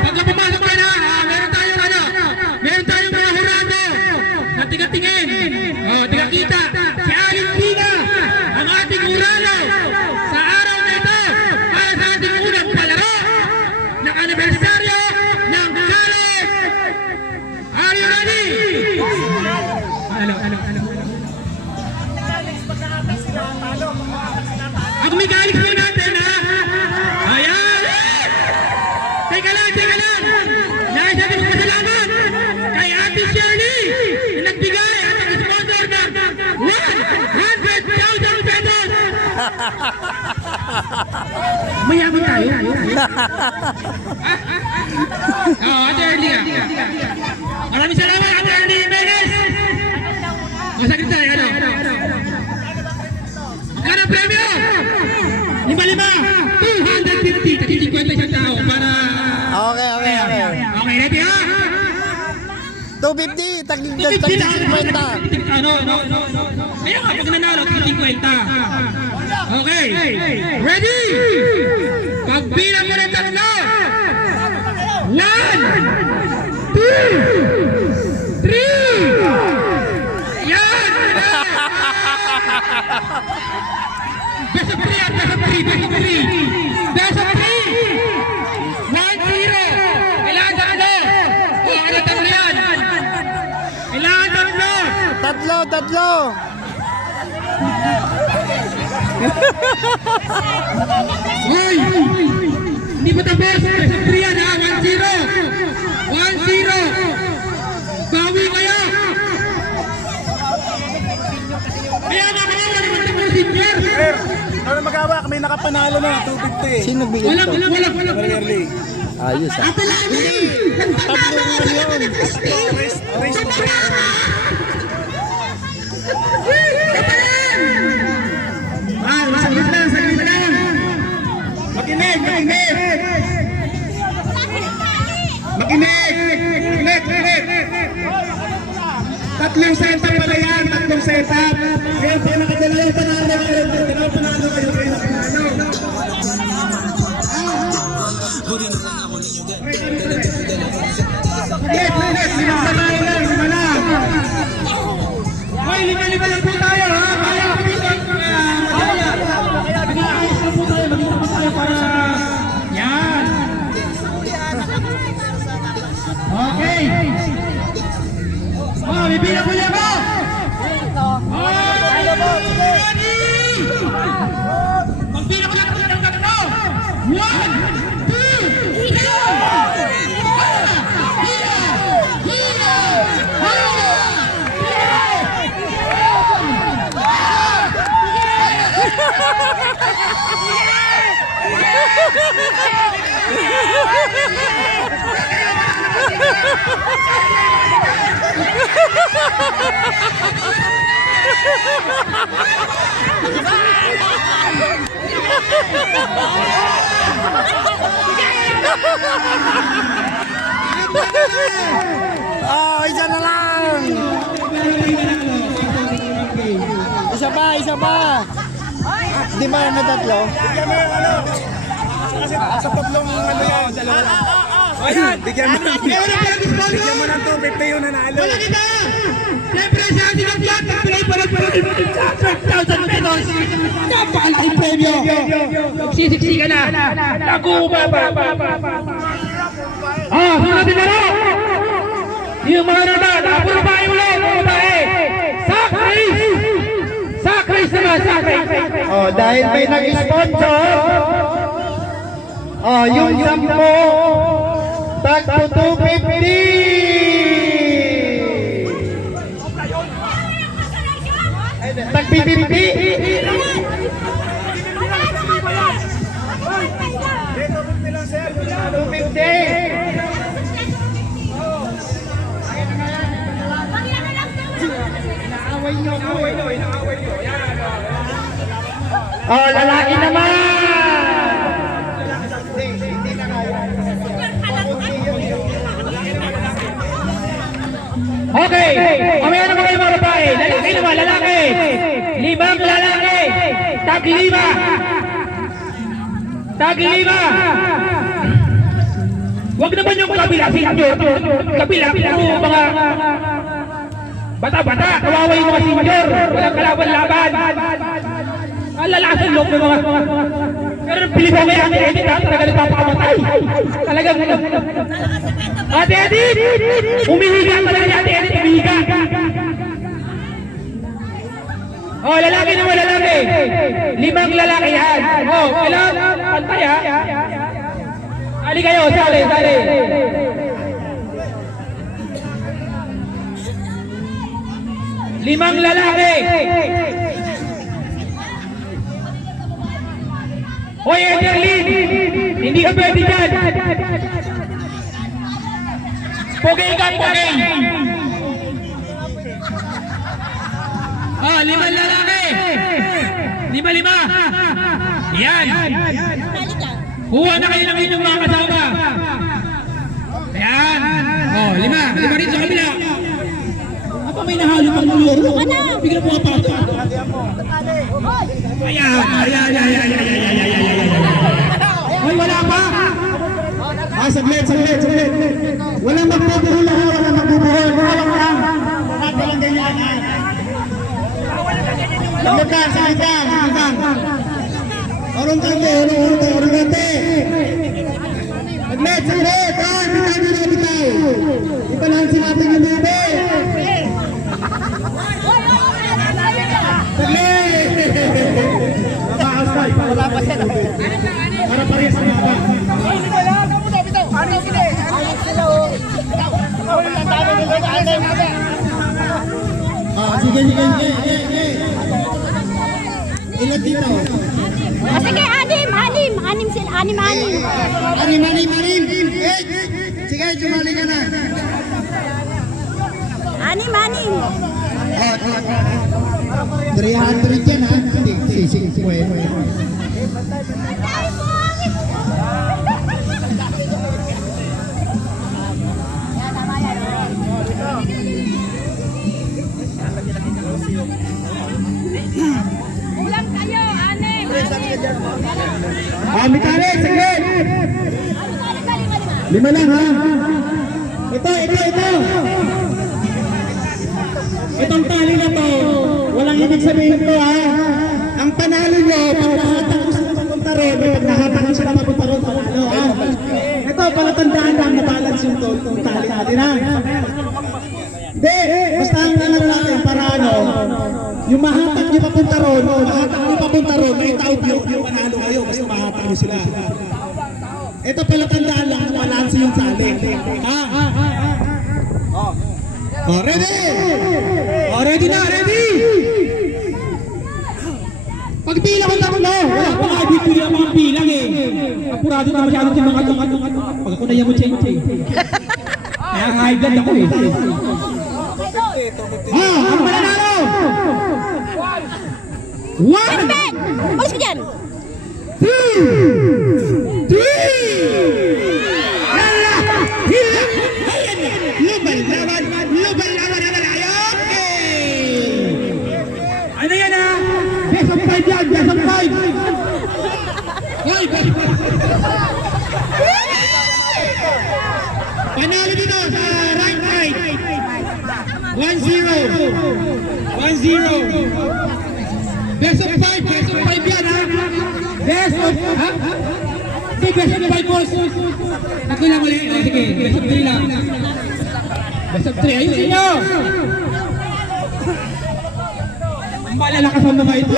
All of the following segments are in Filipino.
Pagka pumasok ka na, meron tayong mga hurado na tiga-tingin. Tiga-kita. Si Aling Pina, ang ating hurado sa araw na ito para sa ating unang palaro ng anibersaryo ng Kales. Are you ready? Ako may galis po natin, ha? Ayan! Teka lang! Nais natin magpasalamat kay Ate Shirley na nagbigay at nag-sponsor ng 100,000 pesos! Mayaman tayo! Ate Erly, maraming salamat, Ate Erly Menes! Secretary, magkano premyo? 5-5! 250! Kasi 50 isang tao para... Okay. Okay, ready ha? 250, tagig 50. Kaya nga, pag nanalo, 50. Okay, ready? Pagbilang mo ng tatlo! 1, 2, 3! Yan! Best of 3! Best of 3! 1-0! Kailangan tatlo! Kailangan tatlo yan! Kailangan tatlo! Tatlo. Hoy! Hindi pa tapos! Best of 3 yan ha! 1-0! Bawi kayo! Kaya naman naman tapusin, sir! Ano magawa? Kami nakapanalo na 250. Sino bigyan ito? Wala. Ayos ah. Ate Lani! Tatlo naman yun. Race to race. Saglit lang. Makinig! Tatlong setup pala yan, tatlong setup. Ngayon, pinakadalawang panalo kayo. Dalawang panalo kayo. Lima lang po tayo, ha? Kaya mag-iayos na po tayo. Mag-iayos na po tayo para... Yan. Okay. Bibigyan ko niya ba? Magbigyan ko lang ng tatlo. 1, 2, Isa na lang. Isa pa. Di ba na tatlo? Bigyan mo yung ano. Kasi sa tatlong ano yan, dalawa lang. Ayan, bigyan mo ng 250 yung nanalo. Wala kita! Siyempre sa ating vlog, pagpilay pa ng 1,000 pesos. Napakalaking premyo. Magsisiksi ka na. Naguma pa. Natin na rin. Yung mga naman, puro bahay ulit. Puro bahay. Sakris naman, sakris. Dahil may nag-sponsor. Yung 10. Tagpo 250. Tag-50. Dito, 50 lang sir. 250. Inaaway nyo. Lalaki naman. Hindi na kaya. Okay, mamaya na kayo mga babae. Lalaki naman, lalaki. 5 lalaki. Tag-5. Tag-lima. Huwag naman yung kabila, senior. Kabila, puro mga bata-bata. Kawawa yung mga senior. Walang kalaban-laban. Alalasan loob ng mga... Pero Pilip ako kay Ate Edith ha, talaga nagpapakamatay. Talagang... Ate Edith! Umihiga talaga ni Ate Edith, umihiga. Oh, lalaki naman, lalaki. 5 lalaki yan. Oh, kailangan pantay ha. Sali kayo, sali. 5 lalaki. Hoy, Ederlin! Hindi ka pwede dyan! Pogay ka, pogay! Oh, 5 lalaki! 5. Yan! Kuha na kayo ng inyong mga kasama! Ayan! Oh, 5 rin sa kabila! Apa may nahalo pang luluro? Bigla po kapasok! Ayan! Hoy, wala pa! Saglit! Walang magbubuhol ako, walang magbubuhol! Walang lang! Walang ganyan! Saglit lang! Orong kante! Saglit! Bitaw! Ibalansin natin yung lube! Wala pa siya. Para parehas sa mga. Sige. Ilan dito? Sige, anim sila, anim. Anim. Sige, jumali ka na. Anim. 300 yan ha. Sige. Ulang kayo, anim. Mitali, sige. 5 lang ha. Ito. Itong tali na to, walang ibig sabihin to ha. Ang panalo nyo, pag nahatak ko sila papunta rin, pag nahatak ko sila papunta rin, panalo ha. Ito, palatandaan lang na balance yung tali natin ha. Hindi, basta ang ano natin para ano, yung mahatak nyo papunta ron, may taog nyo, yung panalo kayo, basta mahatak nyo sila. Ito palatandaan lang na balance yung tali. Ha? Oh, ready? Oh, ready na, ready! Pagbilang ko lang, no? Wala pa nga, ibig ang mga bilang eh. Apurado na masyado yung mga pag ako na yung cheng-cheng. Kaya high blood ako eh. Ang mananalo! 1! Ben! Umalis ka dyan! 2! 3! Ano yan ha? Best of 5 yan! Best of 5! Hoy! Panalo dito sa right side! 1-0! 1-0! Best of 5! Best of 5 yan ha! Best of... Ha? Hindi, best of 5 boss! Ako lang ulit. Sige, best of 3 lang. Best of 3. Ayusin nyo! Malalakas ang mga ito.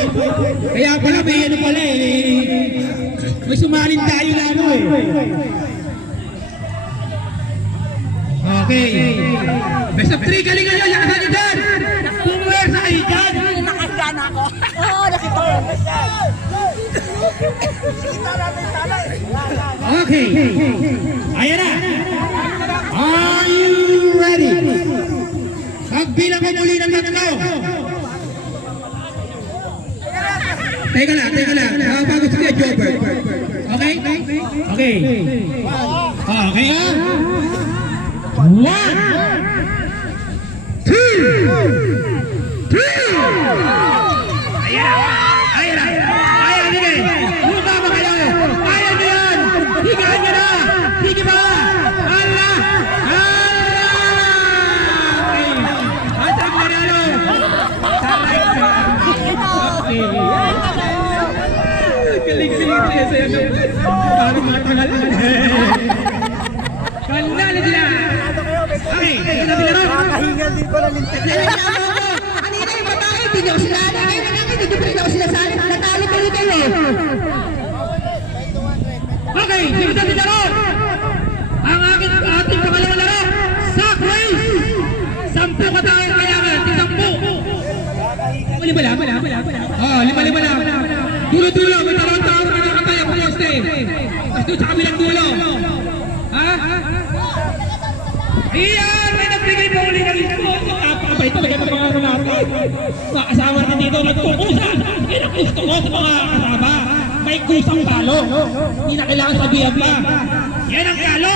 Kaya pala may ano pala eh. May sumalin tayo na ano eh. Okay. Best of 3. Galingan nyo. Lakasan nyo dyan. Pumwersa kayo dyan. Nakagana ako. Oo, nakita ko. Okay. Ayan na. Are you ready? Magbilang ko muli ng tatlo. Teka lang. Bago sige, Jobert. Okay? Okay. Okay ha? 1, 2, 3. Ayan. Sige. Lupa ba kayo? Ayan saya na. Parang matagal. Kanda na sila. Okay, ito na sila ron. Nakahingal din ko lang Kanina yung babae, hindi nyo sila. Ngayon na hindi nyo pa rin ako sila sa akin. Natalo kayo kayo. Okay, sige na sila ron. Ang ating pangalawang laro, sack race. 10 katao kailangan, 10. Lima lang. Oh, lima lang. Dulo-dulo, may dalawang tao na nakataya po poste. Tapos doon sa kabilang dulo. Ha? Iyan, may nagbigay pa uli ng response. Napakabay talaga ng mga natin. Mga kasama natin dito, nagtukusan. Yan ang gusto ko sa mga kasama. May kusang talo. Hindi na kailangan sabihan pa. Yan ang talo.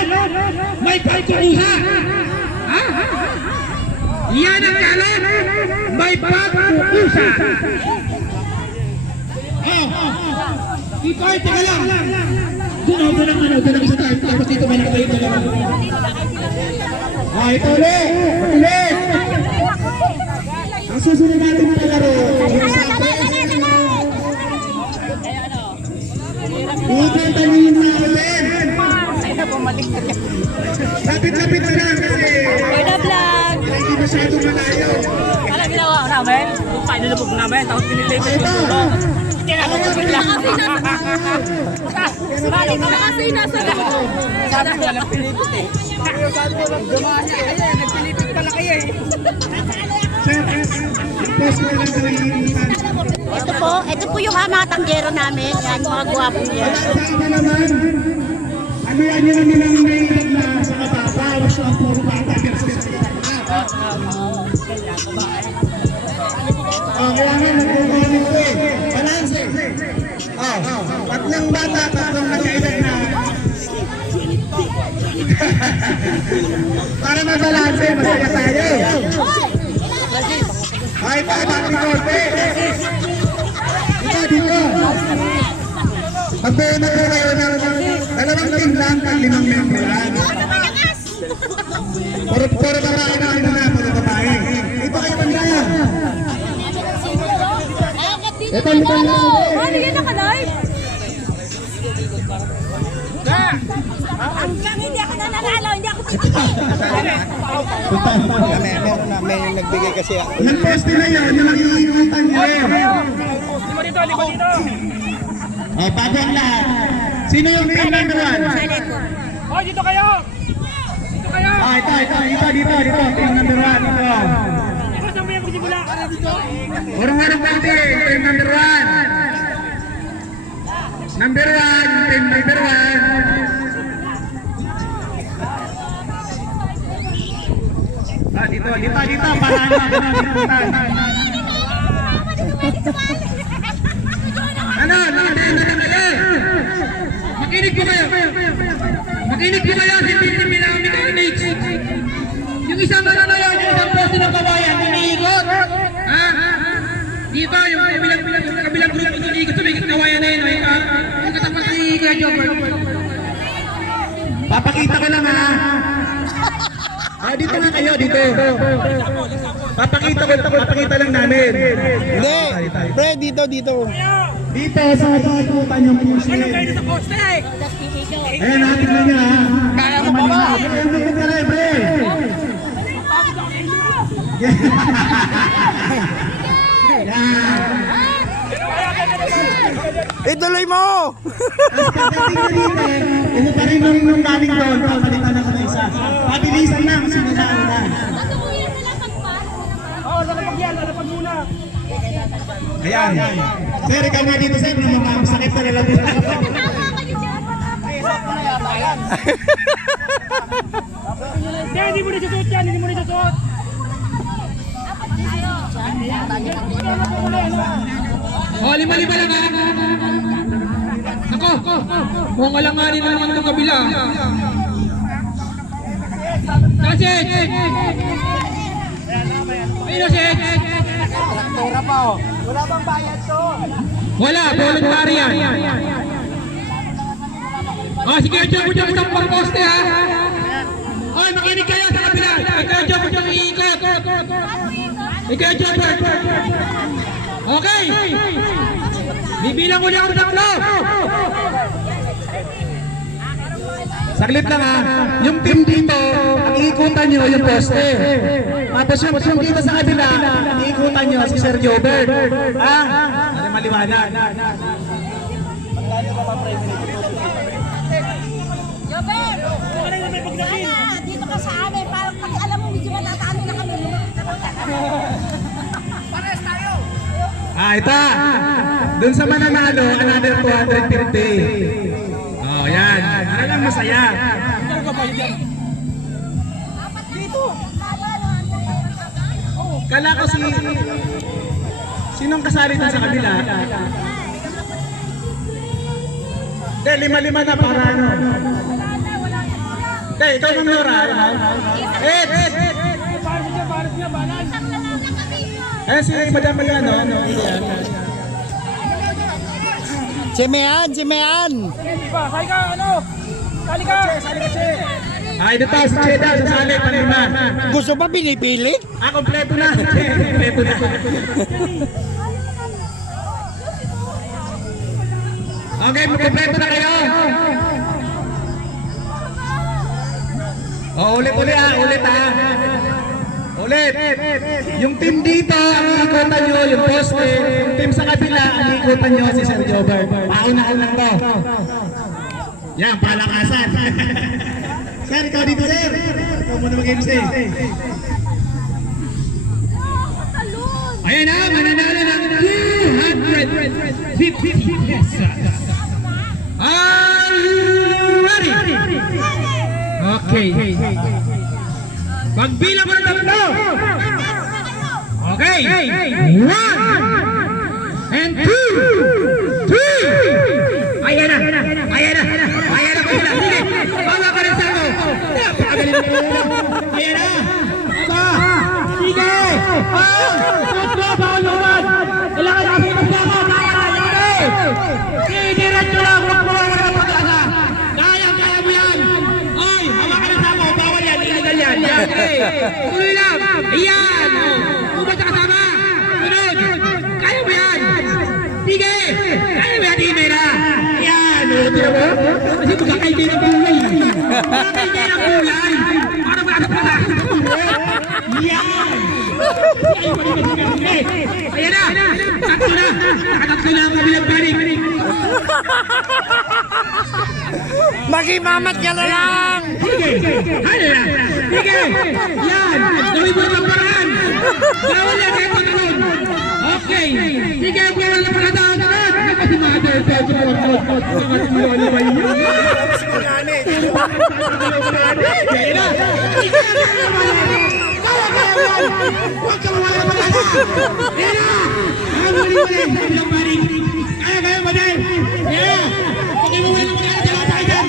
May pagkukusa. Ha? Yan ang talo. May pagkukusa. Ipay, teka lang. Doon ang isa tayo. Tapos dito may nakatayo talaga. Ito ulit. Ang susunod natin na laro. Ikantanin natin. Lapit-lapit na lang kasi Kuya Vlog. hindi masyadong malayo. Alam ginawa ko namin, kung kayo nilubog namin, tapos pinilipat yung dulo. Balik ka na kasi nasa loob. Sabi ko, walang pilipit eh. Gumawa niya, ayan, nagpilipit pala kayo eh. Sir, post ko lang sa nangyayitan. Ito po yung mga tanggero namin. Yan, mga guwapo yan. Sama naman, ano yan yun ang nilang nailan na sa kababa, mas lang puro bata versus sa bata. Kaya nga, nagkukunin ko eh. Balance eh. Tatlong bata, tatlong nagkailan na. Para mabalanse, masaya tayo. Ay, pa, bakit golpe? Dito. Magbuo na po kayo ng dalawang team lang at 5 member lang. Puro babae na kayo na, puro babae. Ito kayo banda. Ito na. Ano yun naka-live? Hanggang hindi ako nananalo, hindi ako titigil. Meron na, may nagbigay kasi ako. Yung poste na yun, yung nag-iingutan nyo. Lima dito. Bagong lahat. Sino yung team number 1? Oh, dito kayo! Dito kayo! Dito. Team number 1. Ito. Ikaw sa mga kusimula! Urong-urong konti. Team number 1. Number 1. Team number 1. Dito. Para ano, makinig po kayo. Hindi namin kainix. Yung isang mananayan, yung isang poste ng kawayan, iniikot. Ha? Di ba, yung kabilang grupo iniikot, sumikit kawayan na yun. Yung katapat ni Kuya Jobber. Papakita ko lang ha. Dito nga kayo, dito. Papakita lang namin. Hindi, pre, dito. Dito sa ikutan yung poste. Ano kayo sa poste eh? Ayan, natin na niya ha. Kaya mo pa ba? Ituloy mo! Pagdating na dito, ito pa rin yung galing doon. Papalitan na ko na isa. Pabilisan lang, sinunaan na. Oo, lalapag muna. Ayan. Sir, ikaw nga dito sir, masakit na lalabunan. Hindi mo na susuot yan, hindi mo na susuot. Lima lang ha. Ako, mukhang alanganin na naman itong kabila. Nasik! Ay, Nasik! Tura pa oh. Wala bang bayad to? Wala, voluntary yan. Sige, Jobo dyan isang pang-poste ha. Makinig kayo sa kabila. Ikaw, Jobo dyan iikot. Ikaw, Jobo. Okay. Bibilang ulit ako ng tatlo. Saglit lang ha. Yung team dito, ang iikutan nyo yung poste. Tapos yung team dito sa kabila, ang iikutan nyo si Sir Jobert. Ha? Ano maliwanag? Jober! Dito ka sa amin. Parang pag alam mo, medyo matatalo na kami. Pares tayo! Ito. Dun sa mananalo, another 250. Oh, yan. Ano lang masaya. Kala ko sinong kasali dun sa kabila? Hindi, 5-5 na para ano. Hindi, ikaw ng Nora. Ed! Si Madam Mariano. Simean, Simean! Ito tayo, si Cheda, sasali, panlima. Gusto ba pinipilit? Kompleto na. Kompleto na. Okay, kompleto na kayo. Ulit Ulit. Yung team dito, ang ikutan nyo, yung poste. Yung team sa kabila, ang ikutan nyo si Sir Jobert. Paunahan lang to. Yan, palakasan. Sir, ikaw dito, sir. Ikaw muna mag-MC. Ayan na, mananalo ng 250 pesos. Are you ready? Okay. Pagbilang mo ng tatlo. Okay. 1 and 2, 3. Ayan na. Pagbilang. Sige. Bawa ka rin sa ako. Napakagaling mo. Ayan na. Aba. Sige. Tutlo, bawal lumad. Kailangan natin magsama. Diretso lang. Huwag mo lang pag-asa. Kaya mo yan. Oy, hawakan na sa ako. Bawal yan. Illegal yan. Okay. Tuloy lang. Ayan. Umasa kasama. Sunod. Kaya mo yan. Sige. Kaya mo yan, Imera. Ayan. Tira mo? Kasi magkakaigay ng kulay. Magkakaigay ng kulay. Para ba sa pala? Yan. Ayan na. Sakto na. Nakatatlo na ang kabilang panig. Magimamat ka na lang! Sige! Ano na? Sige! Yan! Gawin mo ng paraan! Bawal yan kayo pagkaroon! Okay! Sige! Bawal na pagkataan! Kasi mga dahil kasi mga ano ba yun? Sige na! Sige na! Huwag ka mawala pagkata! Sige na! Muli! Kabilang panig! Kaya kayo ba dahil? Sige na! Okay mo wala mga tayo dyan!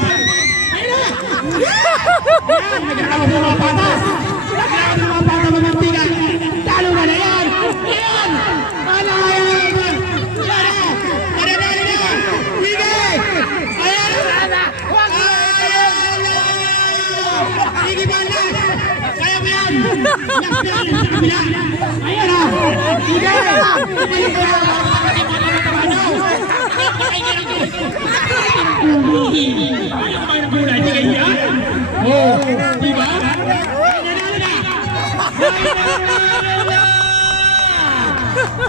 Yan! Nagkakawas ng mga patas! Nagkakawas ng mga patas ng mantika! Talo na yan! Yan! Ano yan? Yan na! Ano na! Sige! Ayan! Sige ba na? Kaya mo yan! Last yan sa kabila! Ayan na! Sige! Ibalik ko na! Ano? Ayaw ka ng gulay, di kaya? Oo, di ba? Nanalo na!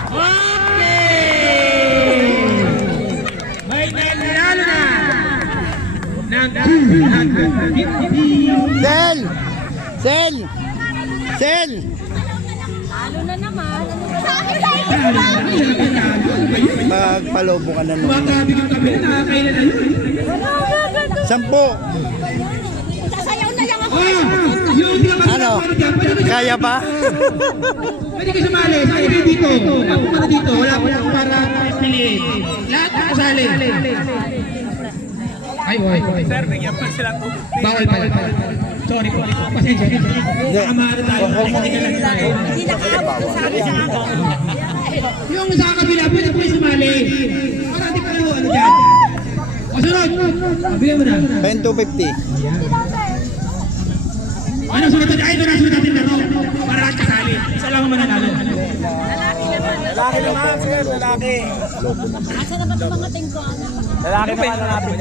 Okay! May nanalo na! Ng 250! Sel! Sel! Sel! Talo na naman. Magpalobo ka na nung Makabi yung kami, nakakailan na yun. 10. Sasayaw na lang ako. Yung hindi ka Ano? Kaya ba? Pwede ka sumali, sali kayo dito. Wala po para dito, wala po para piliin. Lahat na kasali. Ay, boy. Sir, bigyan pa sila to. Bawal pala. Sorry po. Pasensya. Baka maaari tayo. Technical lang tayo. Hindi nakaabot sa amin sa akin. Yung sa kabila, pwede po yung sumali. Para di pa lang ano dyan. O sunod. Bigyan mo na. 250. Ano sunod natin? Ay, ito na sunod natin na to. Para lahat kasali. Isa lang ang mananalo. Lalaki naman, sir. Lalaki. Asa naman ang mga tingko? Lalaki naman, lalaki.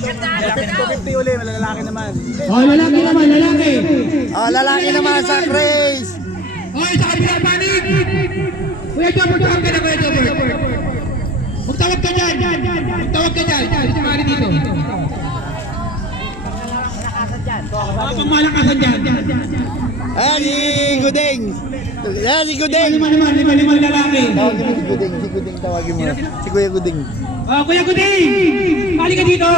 250 uli, malalaki naman. Oh, lalaki naman, lalaki. Oh, lalaki naman sa Grace. Oy, sa kabila panig! Kuya Jobber, tawag ka na, Kuya Jobber. Magtawag ka dyan. Magtawag ka dyan. Dito mali dito. Mga pamalakasan dyan. Ah, si Gudeng. Ah, si Gudeng. Lima lalaki. Tawagin mo si Gudeng. Si Gudeng tawagin mo. Si Kuya Gudeng. Oh, Kuya Guding! Mali ka dito.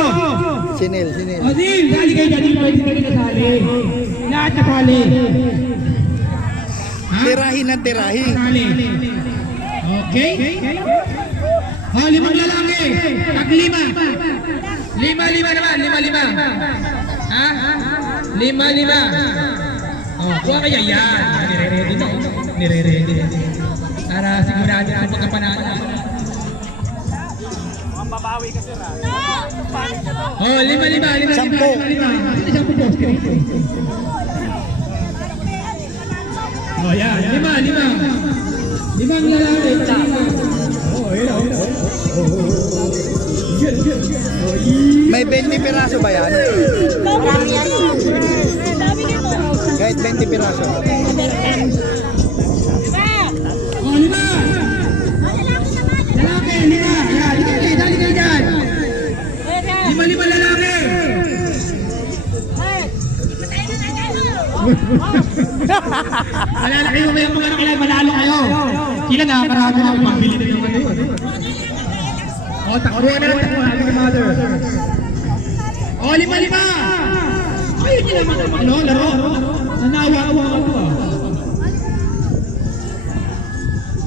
Sinil. O, Zil, sali kayo dyan. Pwede kasali. Lahat kasali. Tirahin ng tirahin. Kasali. Okay. Oh, 5 lalaki. Tag 5. 5 naman. 5. Ha? 5. Oh, kuha kaya yan. Nire-ready na. Nire-ready. Para sigurado sa pagkapanalo. Oh, 5. Sampo. 10 poste. Oh, yan. 5. 5 lalaki. Oh, ayun. May 20 piraso ba yan? Marami yan. Dami nito. Kahit 20 piraso. Oh, 5. Lalaki, 5. Yan, dali kayo dyan. 5 lalaki. Malalaki mo yung mga nakilala, manalo kayo. Sila na, marami na pambili na yung ano yun. O, takbuhan na lang, takbuhan. Halika, mother. O, 5. Ayun nila mga ano, laro. Nanawa-awa ka to ah.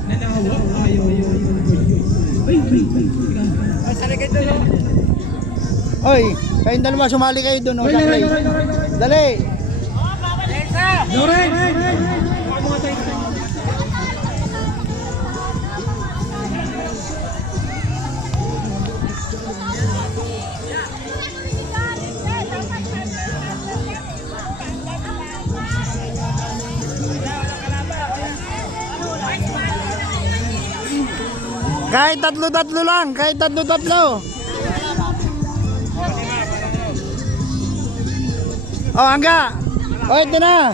Nanawa, ayaw. Ay. Oy, kayong dalawa sumali kayo doon. Oh, sa Grace. Dali. Loren! Kahit tatlo lang. Kahit tatlo. Oh, hangga. Oh, ito na.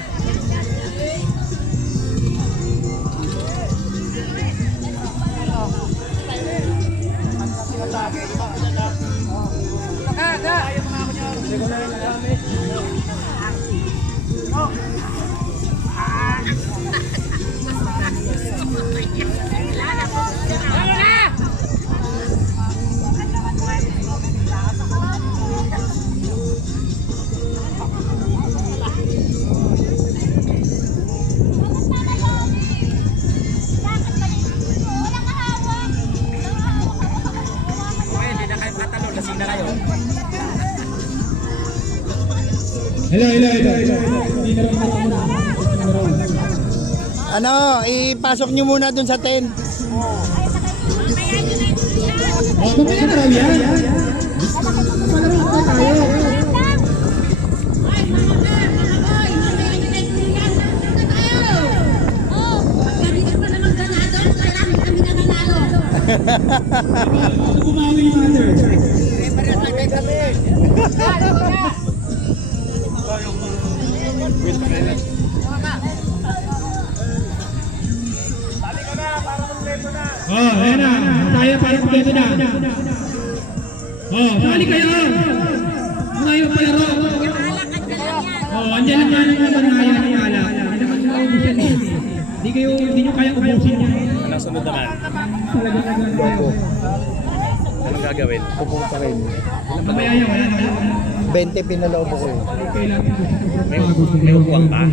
Hello. Ano, ipasok nyo muna dun sa tent. O, mamaya na raw yan. Bumawi yung mother. Oh, ayan na. Tayo para kompleto na. Oh, sali kayo. Ngayon palaro. Oh, andyan lang yan ang manaya ng ala. Hindi nyo kaya ubusin yan. Anong sunod naman? Bobo. Anong gagawin? Pupunta rin. Mamaya yan, wala na kayo. 20 pinaloobo ko eh. Okay lang. May upuan ba?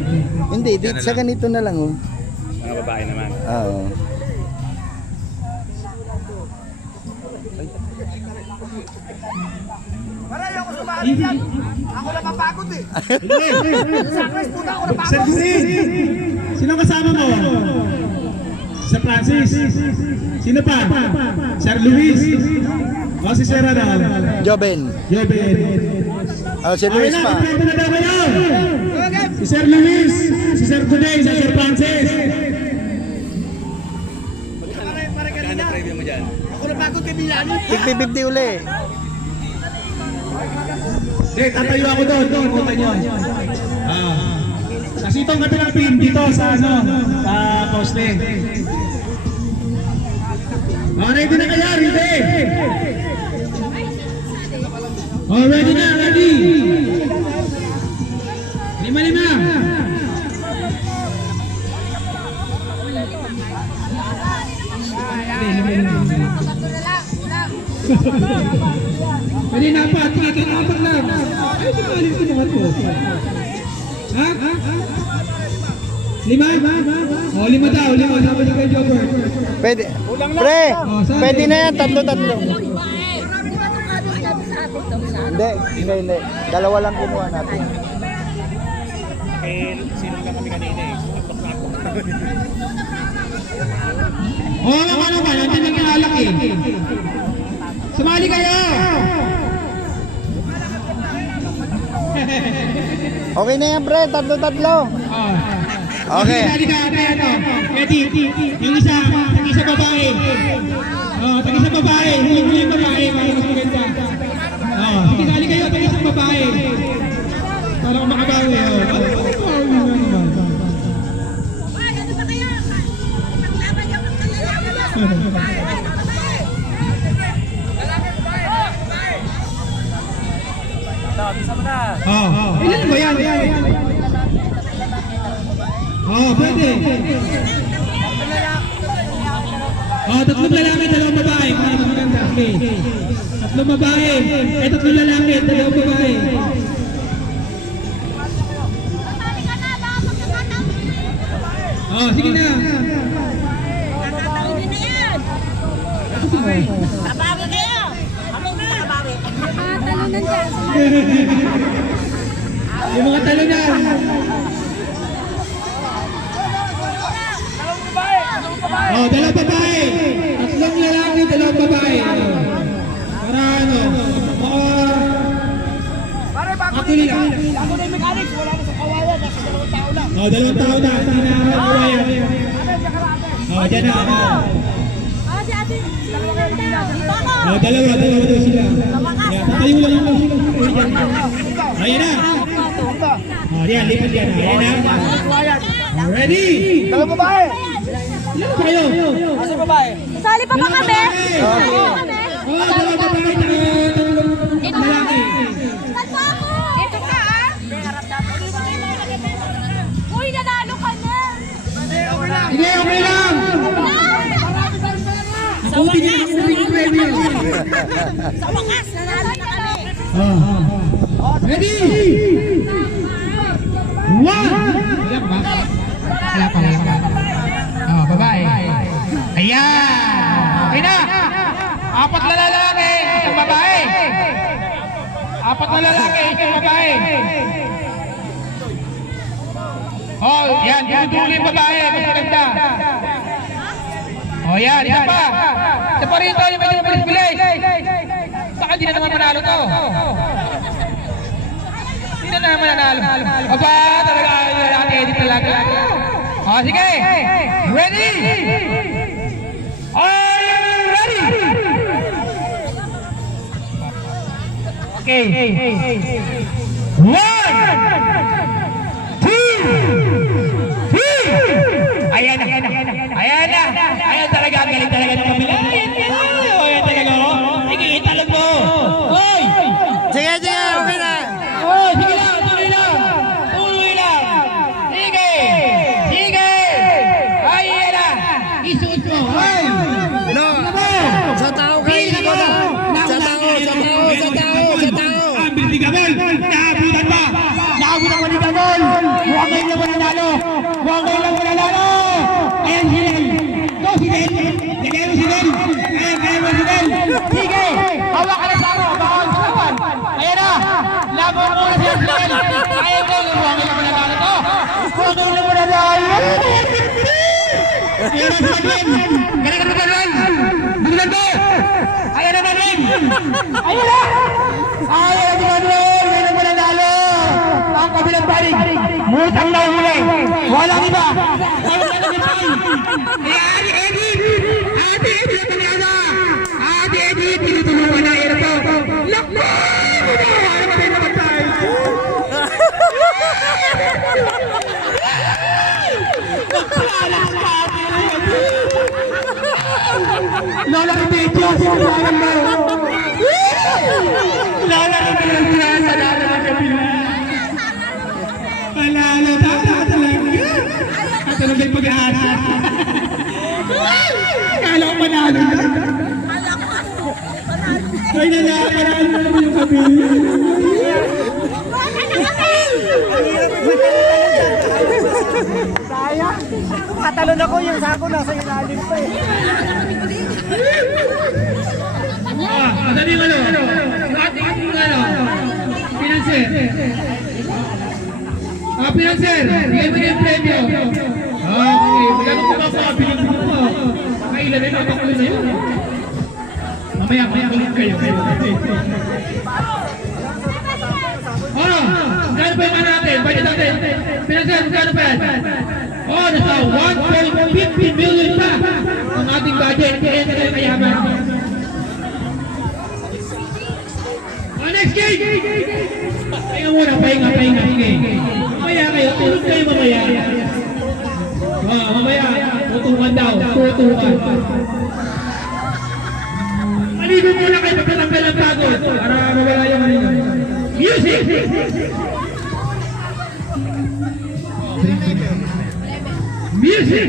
Hindi, dito sa ganito na lang oh. Mga babae naman. Oo. Sir Luis, sino kasama mo? Sir Francis. Sino pa? Sir Luis. O si Sir ano? Joben. Joben. Oh, si Luis pa. Kompleto na daw kayo. Si Sir Luis, si Sir Tunay, si Sir Francis. Kano preview mo dyan? Tig 50 uli. Hindi, tatayo ako doon. Ikutan nyo. Kasi itong kabilang pin dito sa ano, sa poste. Ready na kaya? Ready? Ready na, ready. 5-5. Pwede na pa, tingin apat lang. Ay, di ba alin ko naman po? Ha? 5? O, 5 daw, 5. Sabi ni kay Jobber. Pwede. Pre, pwede na yan, 3-3. Hindi. Dalawa lang kinuha natin. Eh, sino lang kami kanina eh. Oo naman naman, nandiyan ang kinalaki. Sumali kayo! Okay na yan, pre, 3-3. Okay. Sumali ka, ano, ready. Yung isa babae. Tag-isa babae. Yung babae, para mas maganda. Sige, sali kayo, tag-isa babae. Para kung makabawi. Ay, ano ba kaya? Paglaban yung paglalaki. Ilan ba yan? Pwede. Tatlong lalaki, 2 babae. Para mas maganda. Okay. 3 babae. 3 lalaki, 2 babae. Tatali ka na, baka pagkakataon. Sige na. Tatatawin din na yan. Babawi kayo. Kami na, babawi. Talunan dyan. Yung mga talunan. Dalawang babae. 3 lalaki, 2 babae. Para ano, actually lang. Ako na yung mechanics, wala na sa kawayan, nasa 2 tao lang. 2 tao na. Sige na, kawayan. Dyan na. Si ate, dalawa kayo dito ako. Dalawa daw sila. Tatayo lang ako sila. Ayan na. Yan, lipat yan. Ayan na. Ready? Dalawa babae. Ilan ba kayo? Asa babae? Sali pa ba kami? Sali pa kami? Dalawa babae, 3 lalaki. Saan pa ako? Ito ka ah. Uy, nanalo ka na. Sige, okay lang. Nakuti niya yung premyo. Sa wakas, nanalo na kami. Ready? 1. Ilan ba? Wala pa. Babae. Ayan. Okay na. 4 na lalaki, 1 babae. 4 na lalaki, 1 babae. Yan. Tuloy yung babae. Mas maganda. Yan. Isa pa. Isa pa rito. Yung medyo mabilis-bilis. Saka di na naman manalo to. Di na naman manalo. Aba, talaga. Edit talaga. Sige. Ready? Are you ready? Okay. 1, 2, 3. Ayan na. Ayan talaga. Ang galing talaga ng kabila. Ayan talaga. Sige, italog mo. Hoy! Sige, okay na. Sige lang. Tuloy lang. Sige. Ayan na. Isuot mo. Hoy! No, sa tao kayo ikaw na. Sa tao. Ang biligabol. Naabutan pa ni Gabol. Mukhang ngayon lang mananalo. Ayan si Del. Go si Del. Ganyan si Del. Sige. Hawa ka na sa ako. Baka ang sapan. Ayan na. Laban mo na siya si Del. Ayan ko. Mukhang ngayon lang mananalo to. Mukhang ngayon lang mananalo. Ayan na si Del. Ganyan ka na Del. Bilan ko. Ayan na Del. Ayan na. Ayan na Del. Ngayon lang mananalo. Ang kabilang panig. Mutang na huli. Walang iba. Ate Edith na talaga. Ate Edith, tinutulungan na ito. Lakbo! Ano ba tayo? Lola Remedios, kailangan mo. Lola Remedios, panalo ng kabila. Panalo talaga. At ano ba yung pag-aasa? Kala ko panalo na. Ay, panalo na naman yung kabila. Sayang. Katalon ako yung sako nasa ilalim pa eh. Madali mo ating pinanser. Pinanser, bigay mo yung premyo. Okay, magkano ko ba pa, pinanser mo. Kailan rin ako na yun. Mamaya kulit kayo. Magkano pa yung natin? Budget natin. Pinanser, magkano pa yan? Nasa 1.50 million pa ang ating budget. Kaya na kayo mayaman. Next game! Pahinga muna, pahinga. Mamaya kayo, tulog kayo mamaya. Mamaya, tutungan daw, tutungan. Maligo muna kayo, pagkatanggal ang pagod. Para mawala yung ano. Music! Music!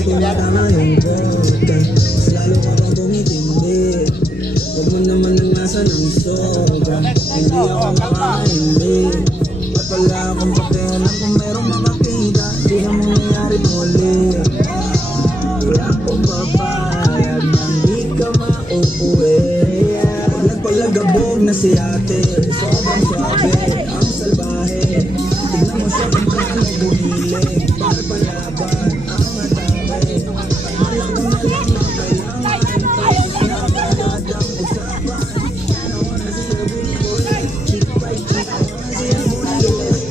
Tumatama yung vodka, mas lalo ka pang tumitindi. Huwag mo na punasan ng sobra. Hindi ako makaimig. At wala akong pakialam kung merong makakita. Di na mangyayari muli. Kaya ako papayag nang di ka mauuwi. Pag nagpalagabog na si ate, sobrang swabe, ang salbahe. Tignan mo siya kung paano bumilig. Para palaban ang matake. Alam ko na lang na kailangan tapos na agad ang usapan. I don't wanna see her booty go left, cheek by cheek. I wanna see her booty go left.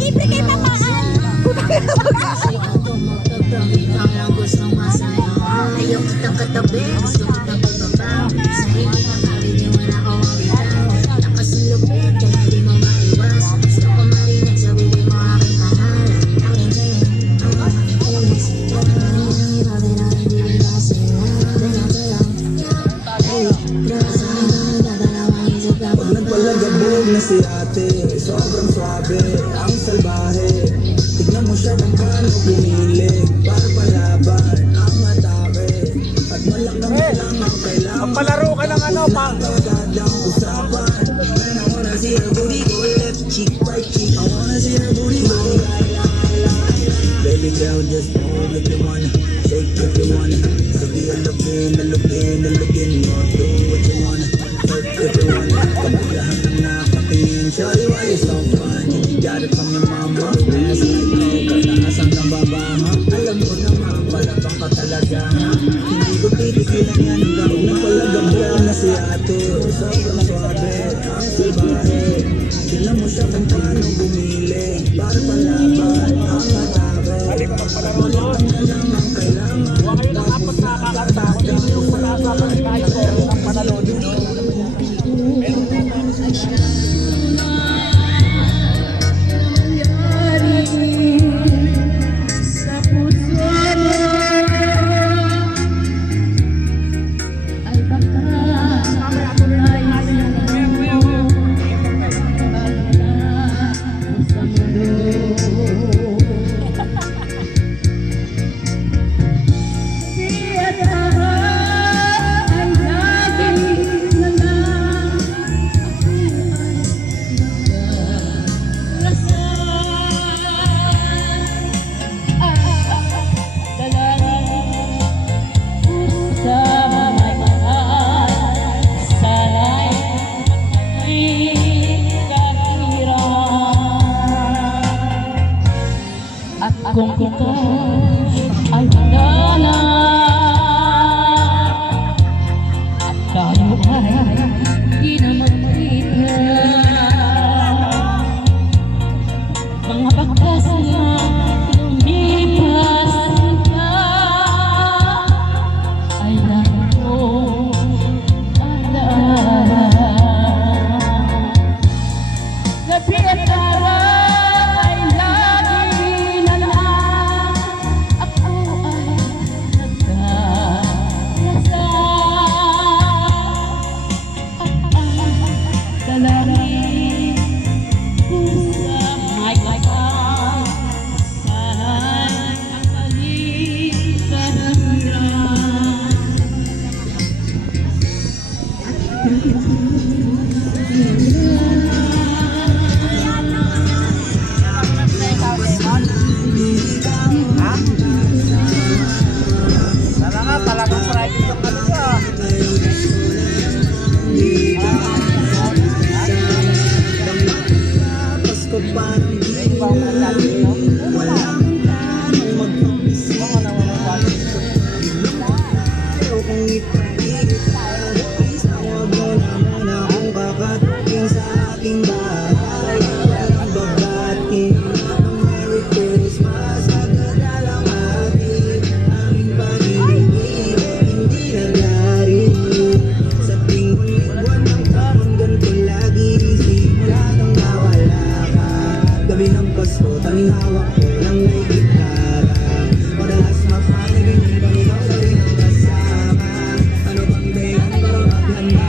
Libre kay pamaan. Ayaw kitang katabi, gusto kitang pagbabaw. Sa hindi na kami di wala ko mabitaw. Nakasulupit, kaya di mo maiwas. Gusto ko marinig sa bibig mo aking mahal. Aking kayo, ang inis. Ang ibabi na hindi binasa. Ganyan ka lang. Grasa na nagdadalawang isip ka. Pag nagpalagabog na si ate, sobrang swabe, ang salbahe. Tignan mo siya kung paano pumilig. Para palaban ang matake. At malak na lang ang kailangan. Ang palaro ka ng ano, pang. Agad ang usapan. Man, I wanna see her booty go left, cheek by cheek. I wanna see her booty go right. Baby girl, just move if you wanna, shake if you wanna. Sige, alugin, alugin, alugin mo. Do what you wanna, work if you wanna. Kabulahan ng nakatingin, shawty, why you so fun? You got it from your mama, ass like no, kataasan ng babaha. Alam mo naman, palabang ka talaga, ha? Hindi ko titigilan yan hanggang napalagabog na si ate. Sobrang swabe, ang salbahe. Tignan mo siya kung paano bumilig. Para palaban ang matake. Malak na lang ang kailangan. Huwag kayo ng apat na kakanta. Kung hindi yung panasapan kahit ko ang panalo dito. Kung ikaw ay wala na at tayo ay di na magkita, mga bakas na lumipas ka ay lagi kong alala. Gabi at araw Talagang private yung ano siya. Pasko parang di walang tanong magpapisi. Ayaw kong ipagigit. Tawag mo na muna kung kakatating sa aking bahay. Walang babating ng Merry Christmas. Nagdadalang ating aming pag-ibig. Hindi nagari sa tingin buwan ng taon. Ganito lagi simula nang nawala ka. Gabi ng Pasko, tanging hawak ko ng may gitara. Madalas mapanaginip ang ikaw pa rin ang kasama. Ano bang dahilan para maghanda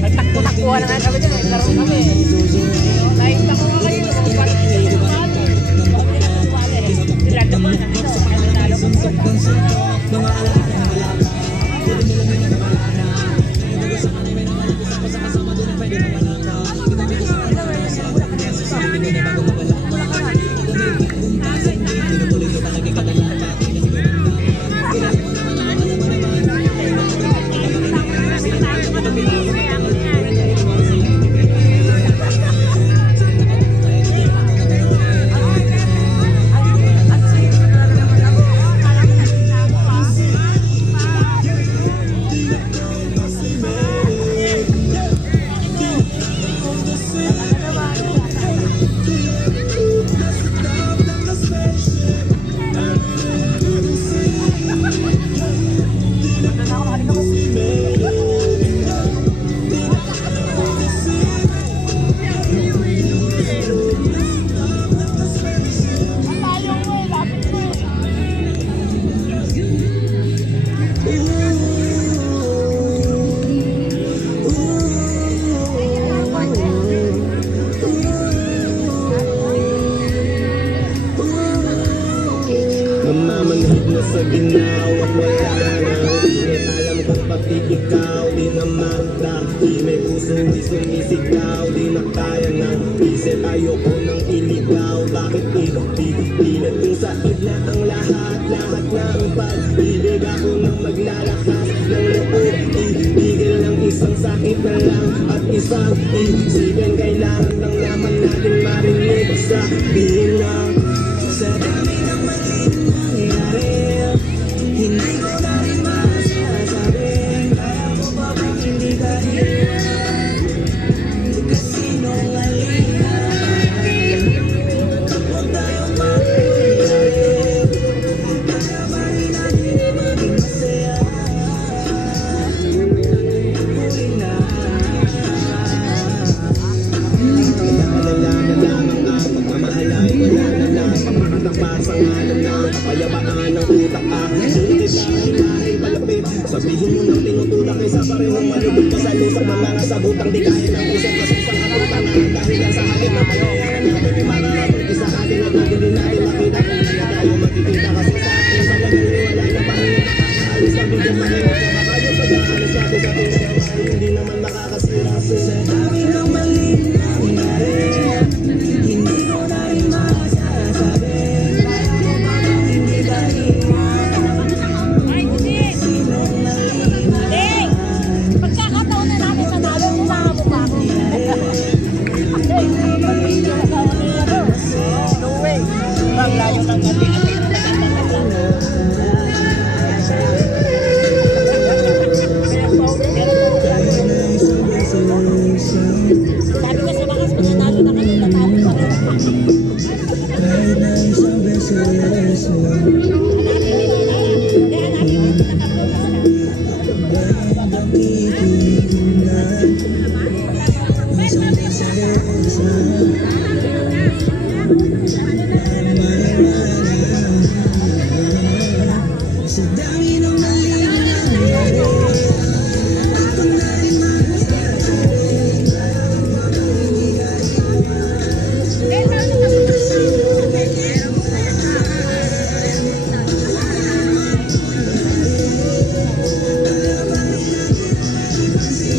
Nagtakbo-takbuhan na nga kami dyan eh. Laro kami. Nakita ko nga kayo. Sila naman. Nalo ko. Namamanhid na sa ginaw at wala nang init. Alam kong pati ikaw di naman dati. May puso di sumisigaw, di na kaya ng isip. Ayoko nang iligaw, bakit pilit kung sakit na ang lahat ng pag-ibig. Ako nang maglalakas ng loob, itigil ng isang sakit na lang at isang isipin. Kailangan lang naman natin marinig, sabihin lang sa dami ng maliit nangyari. Hindi ko na rin masasabi, kaya mo ba bang hindi ka kasi nungaling na. Huwag tayong mag-iari, para ba rin natin maging masaya. Huli na. Wala na lamang ang pagmamahalay, wala na lamang makatapat sa ngalan ng kapayapaan ng utak. Sulit dahil dahil palapit, sabihin mo nang tinutulak kaysa parehong malubog pa sa lusak ng mga sabutang di kaya ng usap kasi isang katutan na dahil lang sa hakit na pagkayaran natin ay makakapit isa atin at hindi din natin makita kung hindi na tayo magkikita kasi sa atin sa nagniwala na parang nakakaalis na bigyan mahirap na makayo pag-aalis natin sa pinagawa hindi naman makakasira sa dami ng maling nangyari. Hindi ko na rin masasabi, kaya mo ba bang hindi ka Pagkakataon na natin nanalo, kailangan mo pa ako. No way. Ang layo ng ating Sabi ko sa bakas, pag nanalo na kami, nanalo pa rin. kahit na isang beses. Sa dami ng maling nangyari, ako na rin masasabi, kaya mo ba bang hindi ka kasi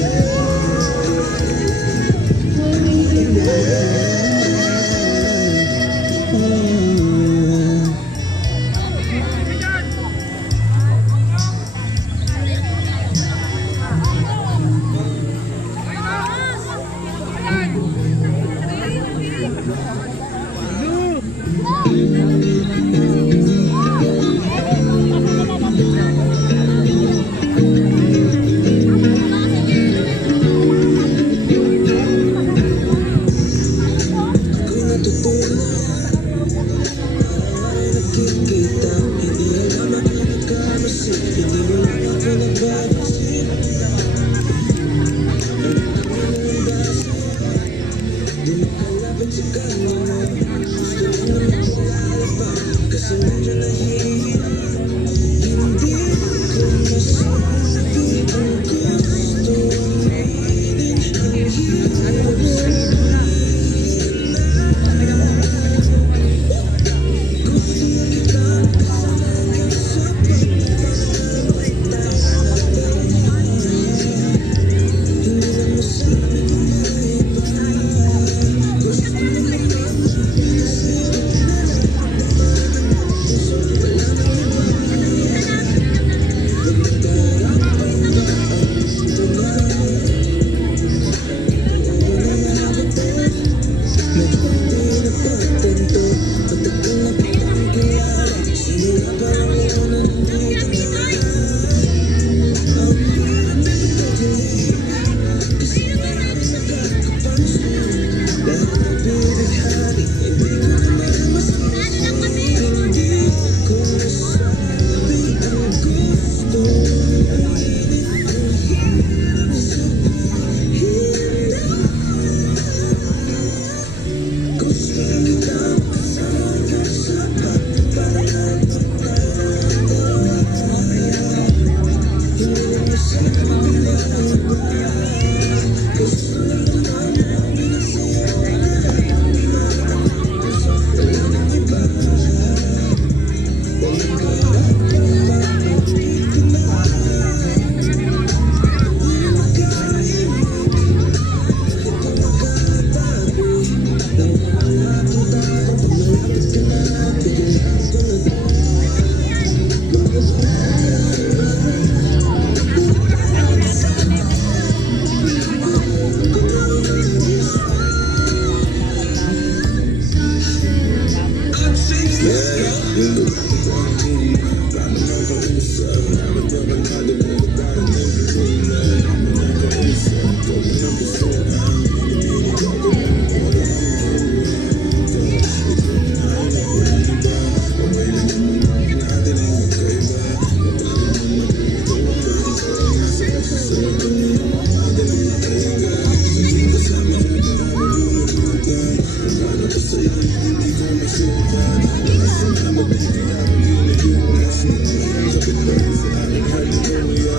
Hallelujah.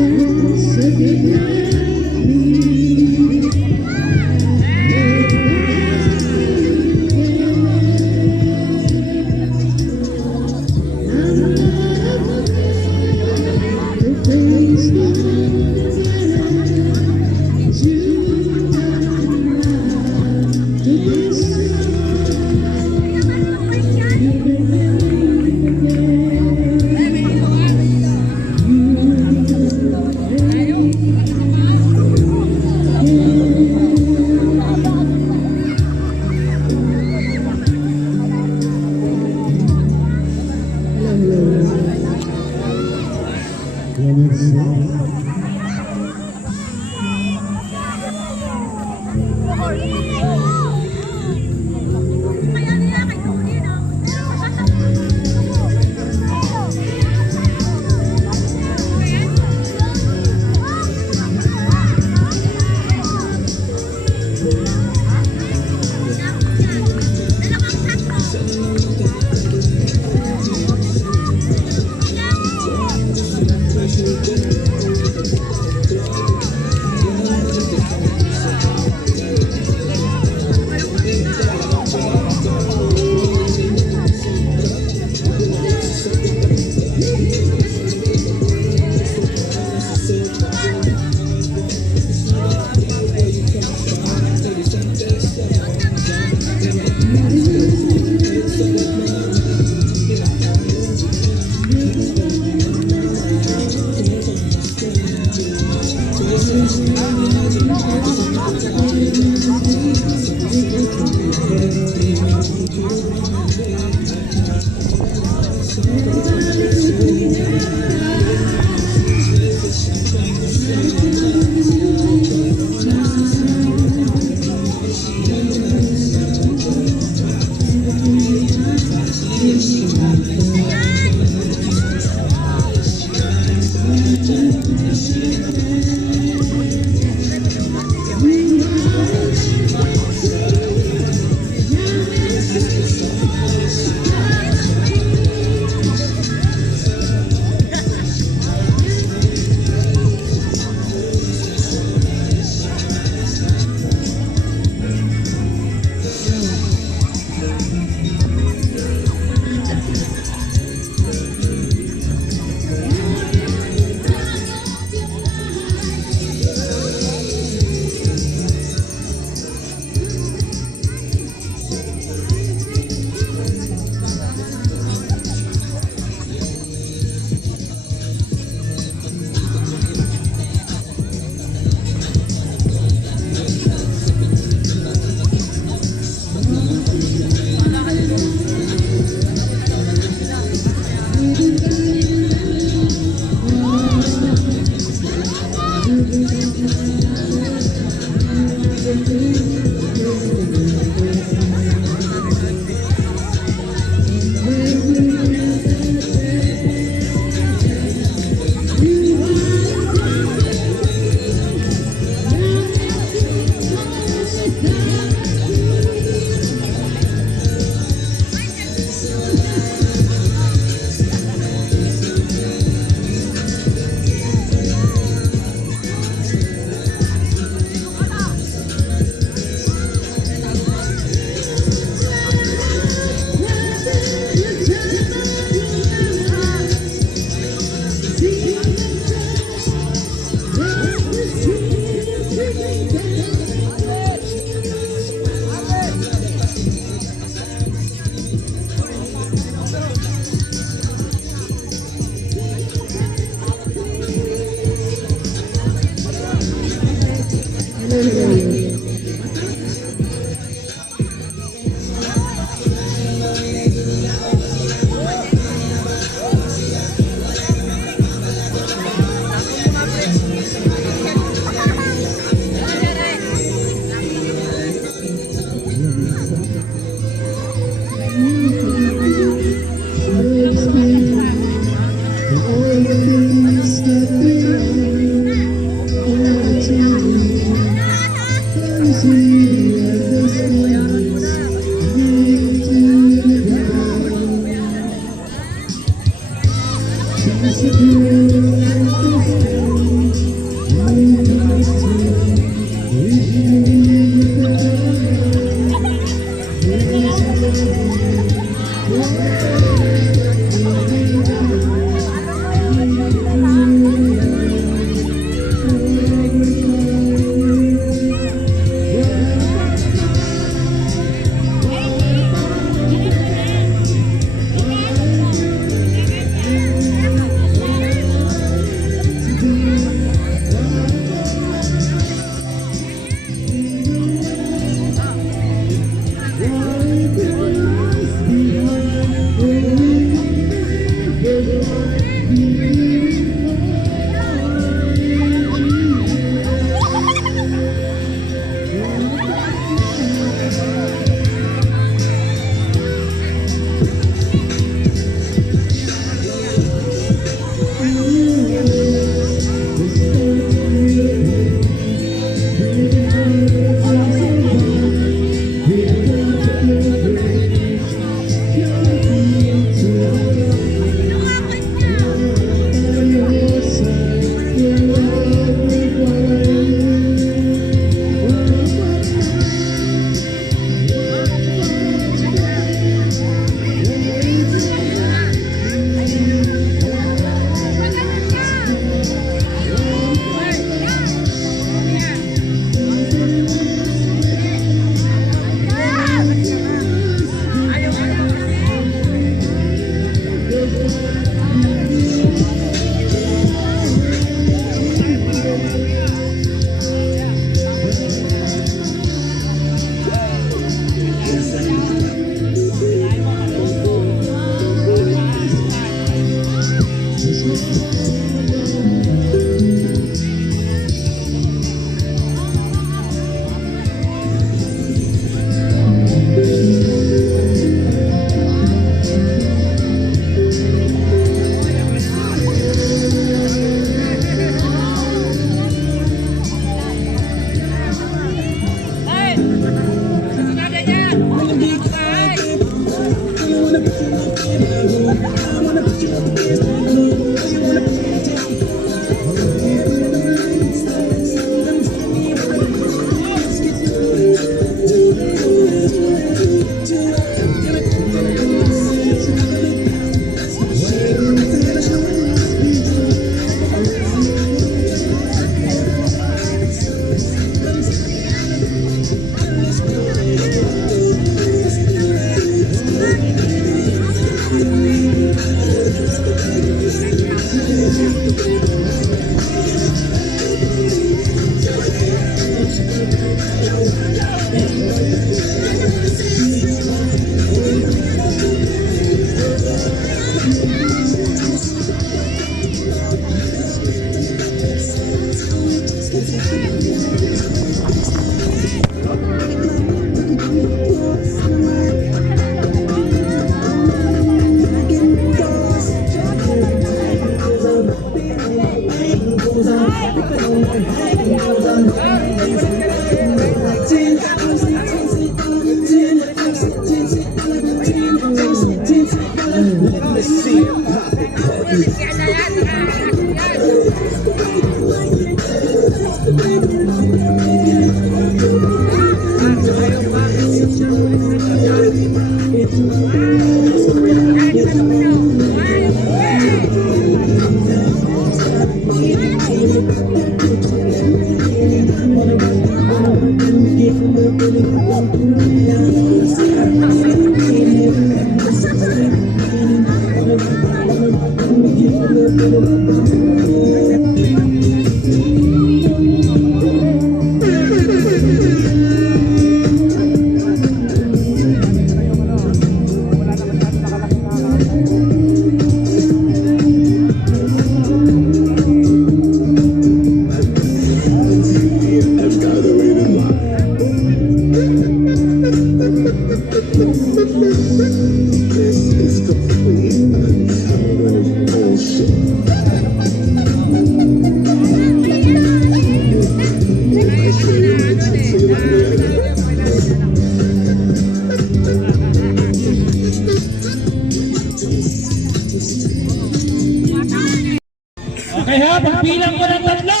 Okay ha, pagbilang ko ng tatlo.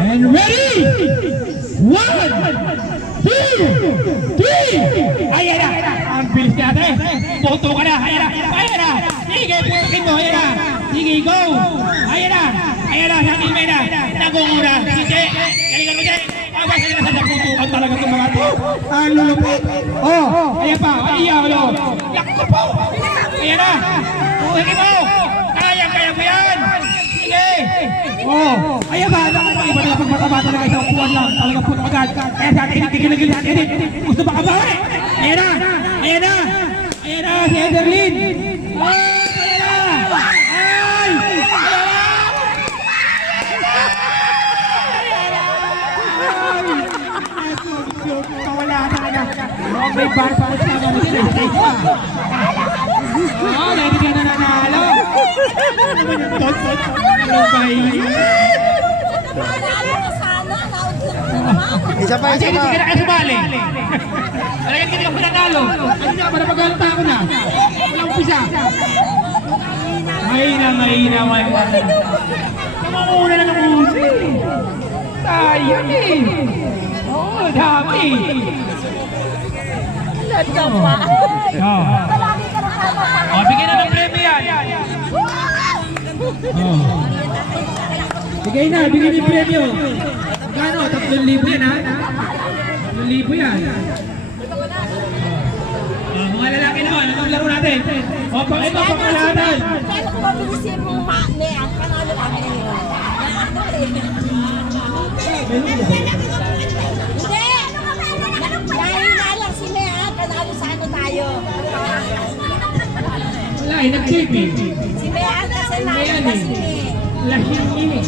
And ready? 1, 2, 3. Ayan na. Ang bilis natin. Boto ka na. Ayan na. Ayan na. Sige, putukin mo. Ayan na. Sige, go. Ayan na. Ayan na. Sabi mo na. Nagunguna. Sige. Galingan mo dyan. Abay, sa nasa putukan talaga itong mga ito. Ang lulupit. Oh, ayan pa. Ayan mo. Lakko po. Ayan na. Putukin mo. Kaya mo yan. Sige. Oh, ayan ba? Iba na pagmataba talaga isang upuan lang. Talaga puto agad. Kaya sa atin, tigil-gil natin. Gusto ba ka ba? Ayan na. Ayan na. Ayan na. Si Ederlyn. Oh, ayan na. Ay. Wala talaga. Oh, may bar pa ako sa mga oh, dahil ka na nanalo. Ano naman yung tot-tot? Ano ba yun? Isa pa, isa Hindi pa. ka na kasumali. Talagang hindi ako nanalo. Ano na, para pagkalata ako na. Walang umpisa. Mahina. Kamamuna na ng usi. Sayang eh. Oo, dami. Lahat ka pa. Palagi ka nakama. O, bigyan na ng premyo yan. Bigay na yung premyo. Kano? 3,000 yan ha? 3,000 yan. Mga lalaki naman, anong laro natin? O, ito pangkalahatan. Kaya kung mabilisin mo ne, ang panalo lang eh. Hindi! Dahil nga lang si Mea, panalo sa ano tayo. Wala eh, nag-tape eh. Si Mea kasi nalabas ni Mea. Lahing ini.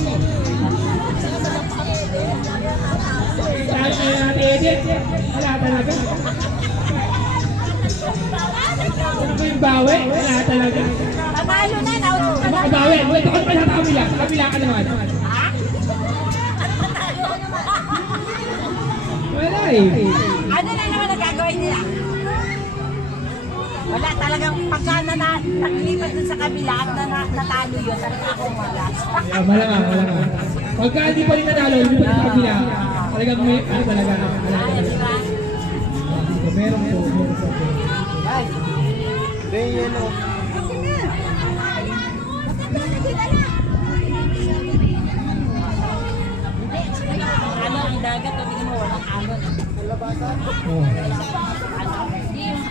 Saan kayo natin-edit? Wala talaga. Ano ba yung bawi? Wala talaga. Panalo na, nauto ka na. Bawi, ito ka naman sa kabila. Sa kabila ka naman. Ha? Ano panalo? Wala eh. Ano na naman ang gagawin nila? Wala talagang pagka naglipat dun sa kabila at natalo yun, talaga akong wala. Yeah, malangang. Pagka hindi pa rin nanalo, hindi pa rin sa kabila. Talagang may, ano talaga. Ay, di ba? Meron po. Ano ang dagat, o tingin mo walang alon. Oh. Hindi yung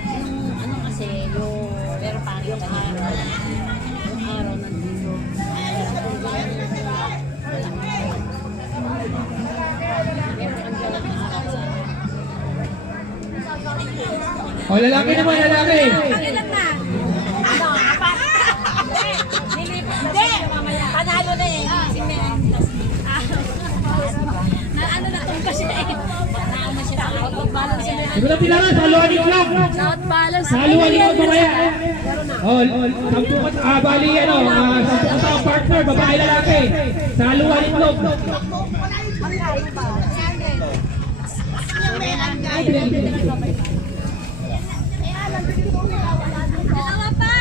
ano kasi, yung pero parang yung araw nandito. Oh, lalaki naman, lalaki. Ilan na? Ano, apat? Hindi! Panalo na eh. Si Mendes. Na ano na tong kasi eh. Naama siya sa out of balance si Mendes. Ito na tilaran, saluhan yung vlog. Out balance. Saluhan yung mamaya. Oh, bali ano, sampu ka ang partner, babae lalaki. Saluhan yung vlog.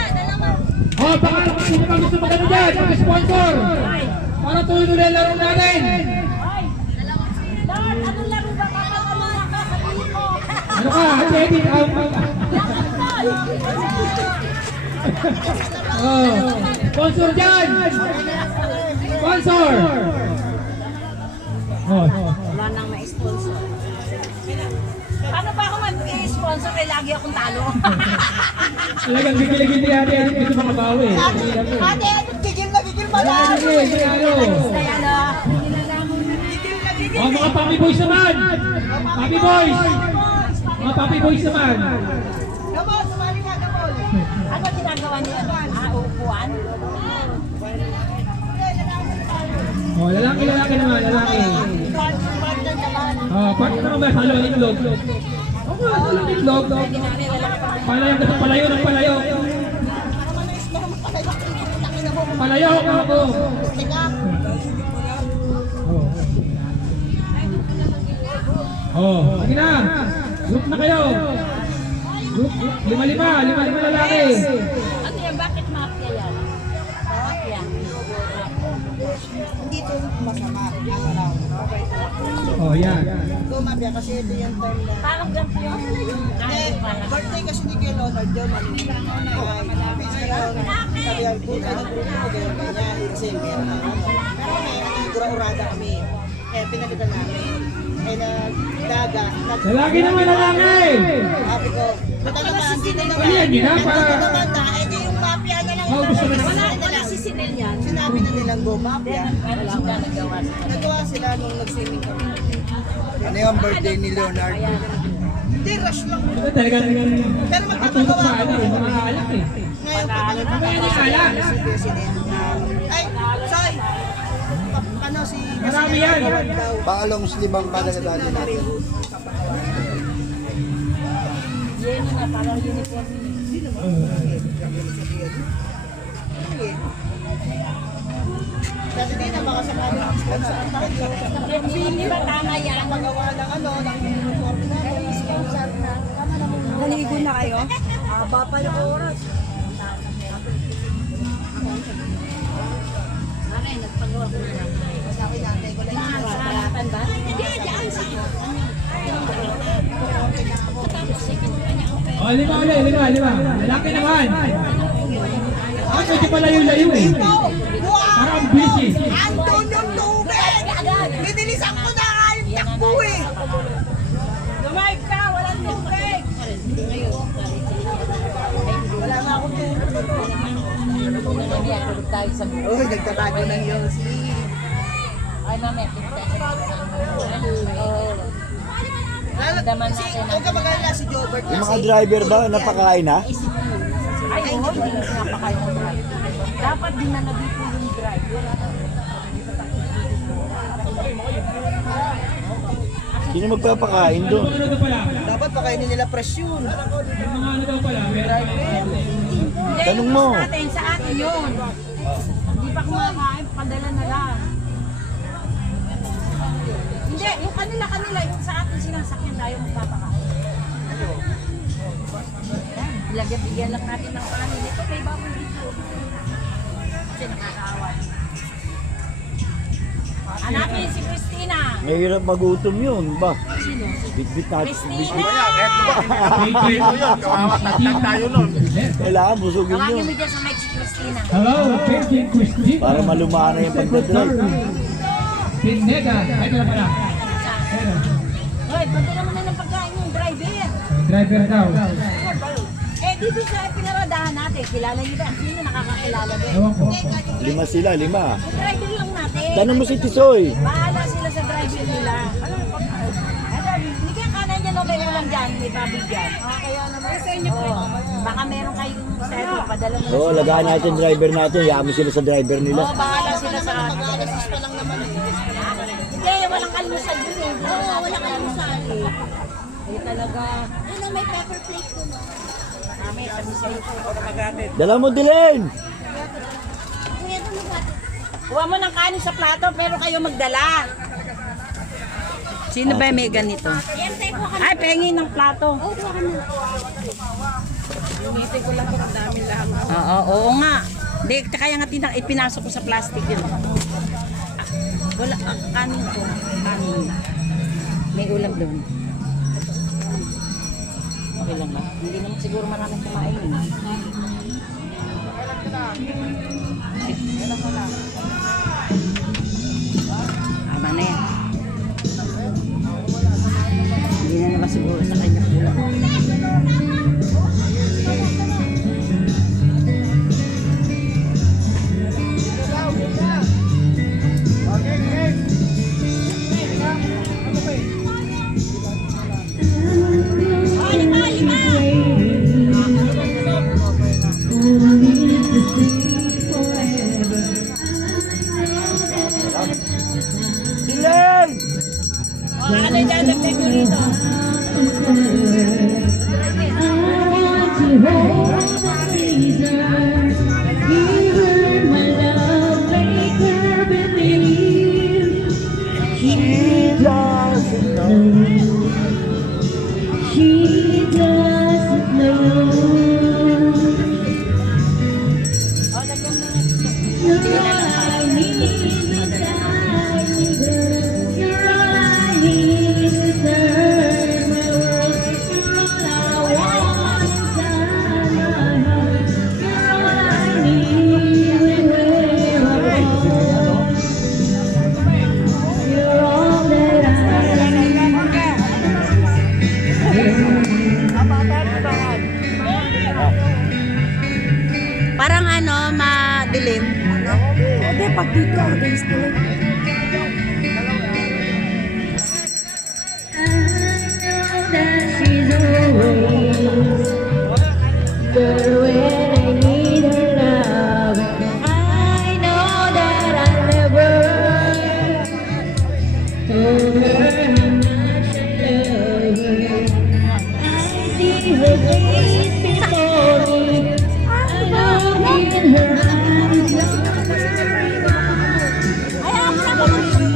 Dalawa. Oh, baka sino pa gusto magano dyan, mag-sponsor. Para tuloy nila laro natin. Lord, anong laro ba sabihin mo? Ano ka, Jenny? Oh, sponsor dyan. Sponsor. Oh. Wala nang ma-sponsor. Paano ba ako mag-sponsor? Eh, lagi akong talo. Talagang gigil-gigil ni ate, hindi dito makabawi. Ate, gigil na gigil pa lang. Sige, ano? Oh, mga Papi Boys naman! Papi Boys! Mga Papi Boys naman! Ano ginagawa niyo? Upuan? Oh, lalaki naman, lalaki. Oh, part naman ba? Halo ang itlog. Oh, halo ang itlog. Palayo ka sa palayo ng palayo. Palayo ako. Oh, sige na. Group na kayo. Group, lima lalaki. Ano yan? Bakit mafia yan? Mafia. Dito masama. Oh, yan. Gumabya kasi ito yung time na Parang ganito yung birthday kasi ni Kuya Leonard daw manila. Sabi ang puta ng grupo ko gano'n kanya kasi meron na pero may gura-urada kami. Eh pinalitan namin. Eh nagdaga. Lalaki naman, lalaki. Sabi ko, punta naman dito naman. Ano yan, yun ha? Punta naman na, eh di yung mafia na lang. Oh, gusto mo na. wala si Sinel yan. Sinabi na nilang go mafia. Ano sila nagawa? Nagawa sila nung nag-swimming kami. Ano yung birthday ni Leonard? Hindi, rush lang. Ito talagang Pero nakatutok magpapagawa sa ko. ano, mga alak eh. Ngayon pa pala Ano yan yung alak? si Kuya Sinel. Ay, Soy! Ano si Marami yan. Paalong slimang kadagdagan natin. Yeno na, parang uniform. Dati din na baka sakali Hindi ba tama yan? magawa ng ano, ng uniform na sponsor na. Tama na mo. Naligo na kayo? Aba pa yung oras. Nanay, nagpagawa ko na lang. Sabi natin ko lang yung Sa harapan ba? Hindi, diyan sa tapos second pa niya ang pera. Oh, lima. Lalaki naman. Ah, medyo palayo-layo eh. Parang ang busy. andun yung tubig! Binilisan ko na nga yung takbo eh! Lumayag ka, walang tubig! Wala nga akong tubig. Tulog tayo sa buhay. Uy, nagtatago ng Yossi. Ay, mamaya, kita sa Huwag ka mag-alala si Jobert Yung mga driver ba, napakain na? Ay, oo, hindi napakain ng driver. Dapat din na nabito yung driver. Sino magpapakain doon? Ano daw pala? Dapat pakainin nila presyon. Yung mga ano daw pala? Tanong mo. Sa atin yun. Hindi pa kumakain, padala na lang. Hindi, yung kanila, yung sa atin sinasakyan tayo magpapakain. Bigyan lang natin ng kanin. Ito may bagong dito. Kasi nakakaawa. Hanapin si Christina. Mahirap magutom yun, ba? Sino? Bitbit natin. Christina! Kailangan busugin Tawagin yun. mo dyan sa mic si Christina. Hello, Captain Christine. Para malumana yung pagdadrive. Pineda. Ay, ito na pala. Hoy, pagdala mo na ng pagkain yung driver. Driver daw. Eh, dito sa pinaradahan natin, kilala niyo ba? Sino nakakakilala ba? Ewan ko. 5 sila, 5. Yung driver lang natin. Tanong mo si Tisoy. Bahala sila sa driver nila. Hindi kaya kanan dyan o may ulam dyan, may baboy dyan. Kaya naman sa inyo po. Baka meron kayong set, padala mo. Oo, lagaan natin driver natin. Hayaan mo sila sa driver nila. Oo, bahala sila sa alas pa lang naman. Hindi, walang almusal yun eh. Oo, walang almusal eh. Eh talaga. Ano, may pepper plate ko no? Kami, sabi sa'yo po. Dala mo, Dylan! Kuha mo ng kanin sa plato, pero kayo magdala. Sino ba may ganito? Ay, pengi ng plato. Lumitin ko lang ang dami lang. Oo nga. Hindi, kaya nga ipinasok ko sa plastic yun. Wala, kanin ko. Kanin. May ulam doon. Okay lang ba? Hindi naman siguro maraming kumain. Tama na yan. Hindi na naman siguro sa kanya kulang. Dylan! Ano yung dadagdag mo rito? Parang ano, madilim. Hindi, pag dito, against the light.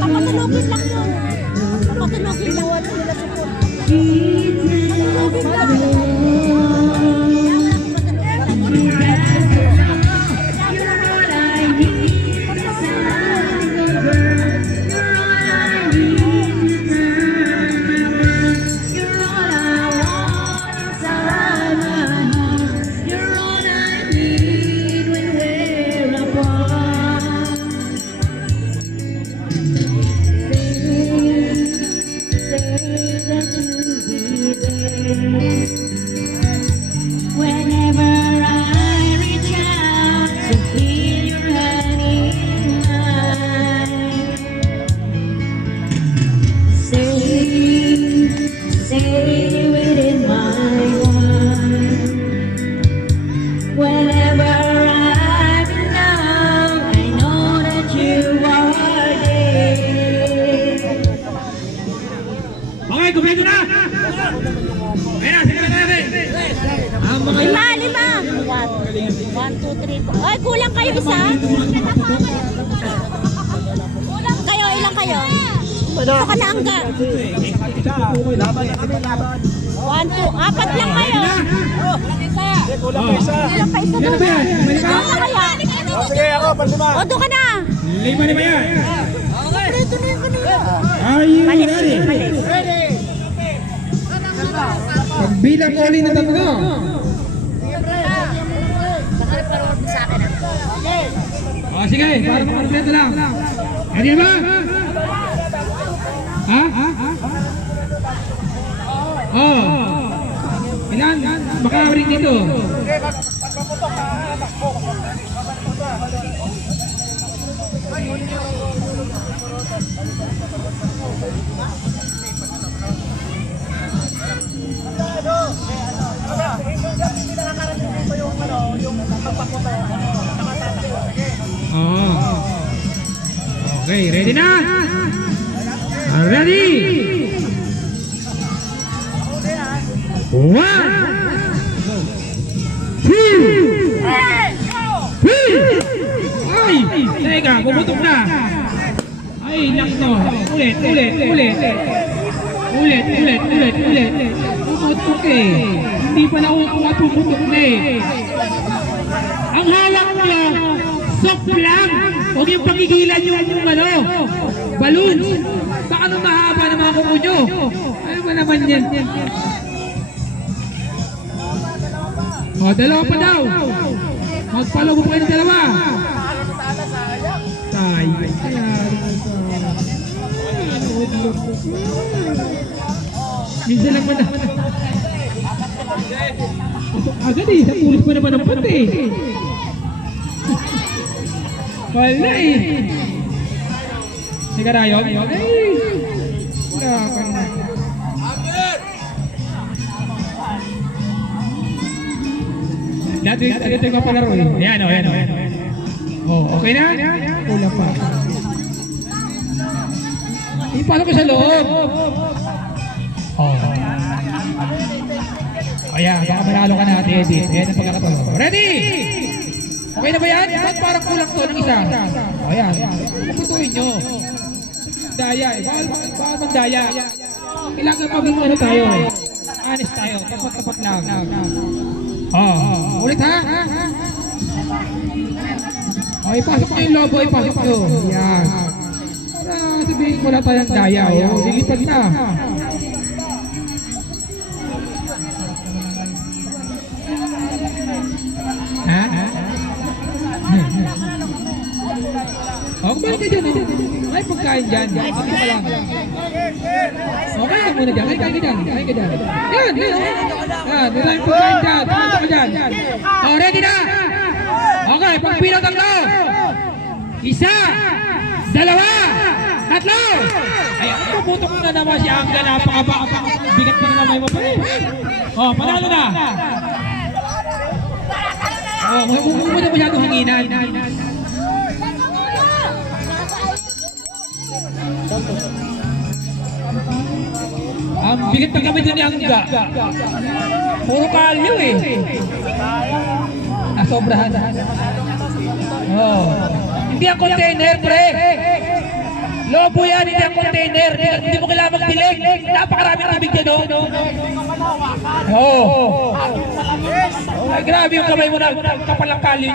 Papatulogin lang yun. Papatulogin lang. Wala nila support. Papatulogin lang. Whenever I reach out to feel your hand in mine, stay within my heart. Whenever I'm down, I know that you are there. Okay, kumpleto na! Ayun na, sige na natin! Ang mga Lima. 1, 2, 3. Ay, kulang kayo isa. Kayo, ilang kayo? Ito ka lang ka. Laban na kami, laban. 1, 2, 4 lang kayo. Kulang pa isa. Kulang pa isa Yan na ba yan? Lima na ba? Ano kaya? Sige ako, panlima. O, doon ka na. Lima na ba yan? Ito na yung kanina. Are you Malis, ready? malis. Pagbilang ko ulit na tatlo. O sige, para makakompleto lang. Ready ba? Ha? Ilan? Makawalik dito. Okay, ready na? Ready? 1, 2, 3. Ay, teka, bumutok na. Ay, nako. Ulit. Bumutok eh. Hindi pa nakukuha, bumutok na eh. Ang hawak nyo, soft lang. Huwag yung pagigilan yung balloons. Baka nung mahaba ng mga kuko nyo. Ano ba naman yan? O, dalawa pa daw. Magpalubog kayo ng dalawa. Minsan lang man. Agad eh, sa pulis pa naman ang pati eh. Wala eh. Sige na yun. Ay, wala ka na. Dati yung kapalaro eh. Ayan o. Oh, okay na? Kulang pa. Ipasok ko sa loob. Oh. Ayan, baka manalo ka na, edit. Ayan ang pagkakataon. Ready? Okay na ba yan? Ba't parang kulang to ng isa? Ayan, puputuin nyo. Daya eh. Baka magdaya. Kailangan maging ano tayo. Honest tayo. Tapat-tapat lang. Ulit ha? Ipasok nyo yung lobo, ipasok nyo. Ayan. Para sabihin wala tayong daya. Lilipad na. Ha? Kumain ka dyan. Ay, pagkain dyan. Ako ka lang. Kain ka muna dyan. Kain ka dyan. Yan. Wala yung pagkain dyan. Pumunta ka dyan. Ready na? Okay, pagpilang tatlo. 1, 2, 3. Ay, puputok na naman si Angga. Napaka-bigat pa naman mo pa eh. Panalo na. Huwag mo na masyadong hanginan. Ang bigat ng kamay ni Angga. Puro kalyo eh. Sobrahan. Hindi ang container, pre. Lobo yan, hindi ang container. Hindi mo kailangan magpilig. Napakaraming tubig dyan, Ay, grabe yung kamay mo na kapalang kalyo.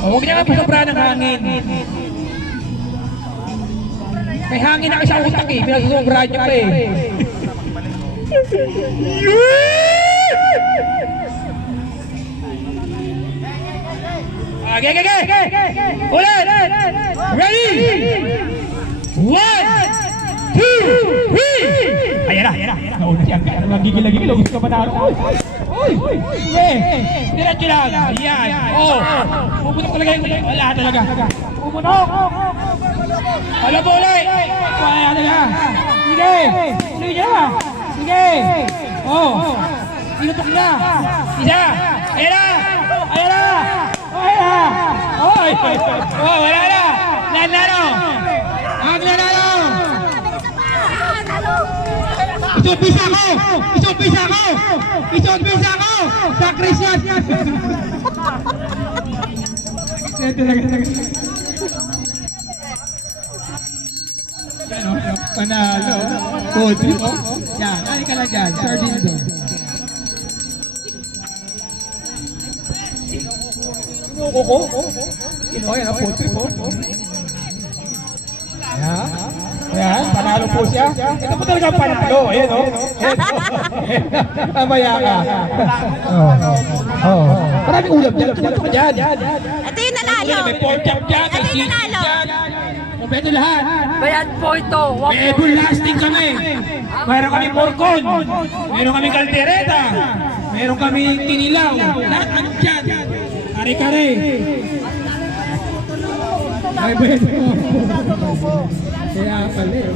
Huwag niya nga pasobra ng hangin. May hangin na kasi sa utak eh. Pinasobra niya pa eh. Okay. Ulit! Ready! 1, 2, 3! Ayan na. Nauna siya. Nagigil-gigil. Gusto ka manalo. Uy! Diretso lang. Ayan. Puputok talaga yung... Wala talaga. Puputok! Alam mo ulit! Wala talaga. Sige! Ulit niya! Sige! Pinutok na! Isa! Ayan na! Wala na! Nanalo! Ang nanalo! Isumpisa ko! Sa Christian! Ito talaga. Panalo. Good trip, oh. Yan, ano ka lang dyan, Sir Dindo. Ko. Yan, food trip, oh. Ayan, panalo po siya. Ito po talaga panalo. Ayan, oh. Mamaya ka. Maraming ulam dyan. Ito ka dyan. Ito yung nanalo. May pork chop dyan. Ito yung nanalo. Kompleto lahat. Bayad po ito. May everlasting kami. Mayroon kami porkon. Mayroon kami kaldereta. Mayroon kami kinilaw. Lahat ano dyan. Kare-kare. Ay, bueno. Kaya pala eh.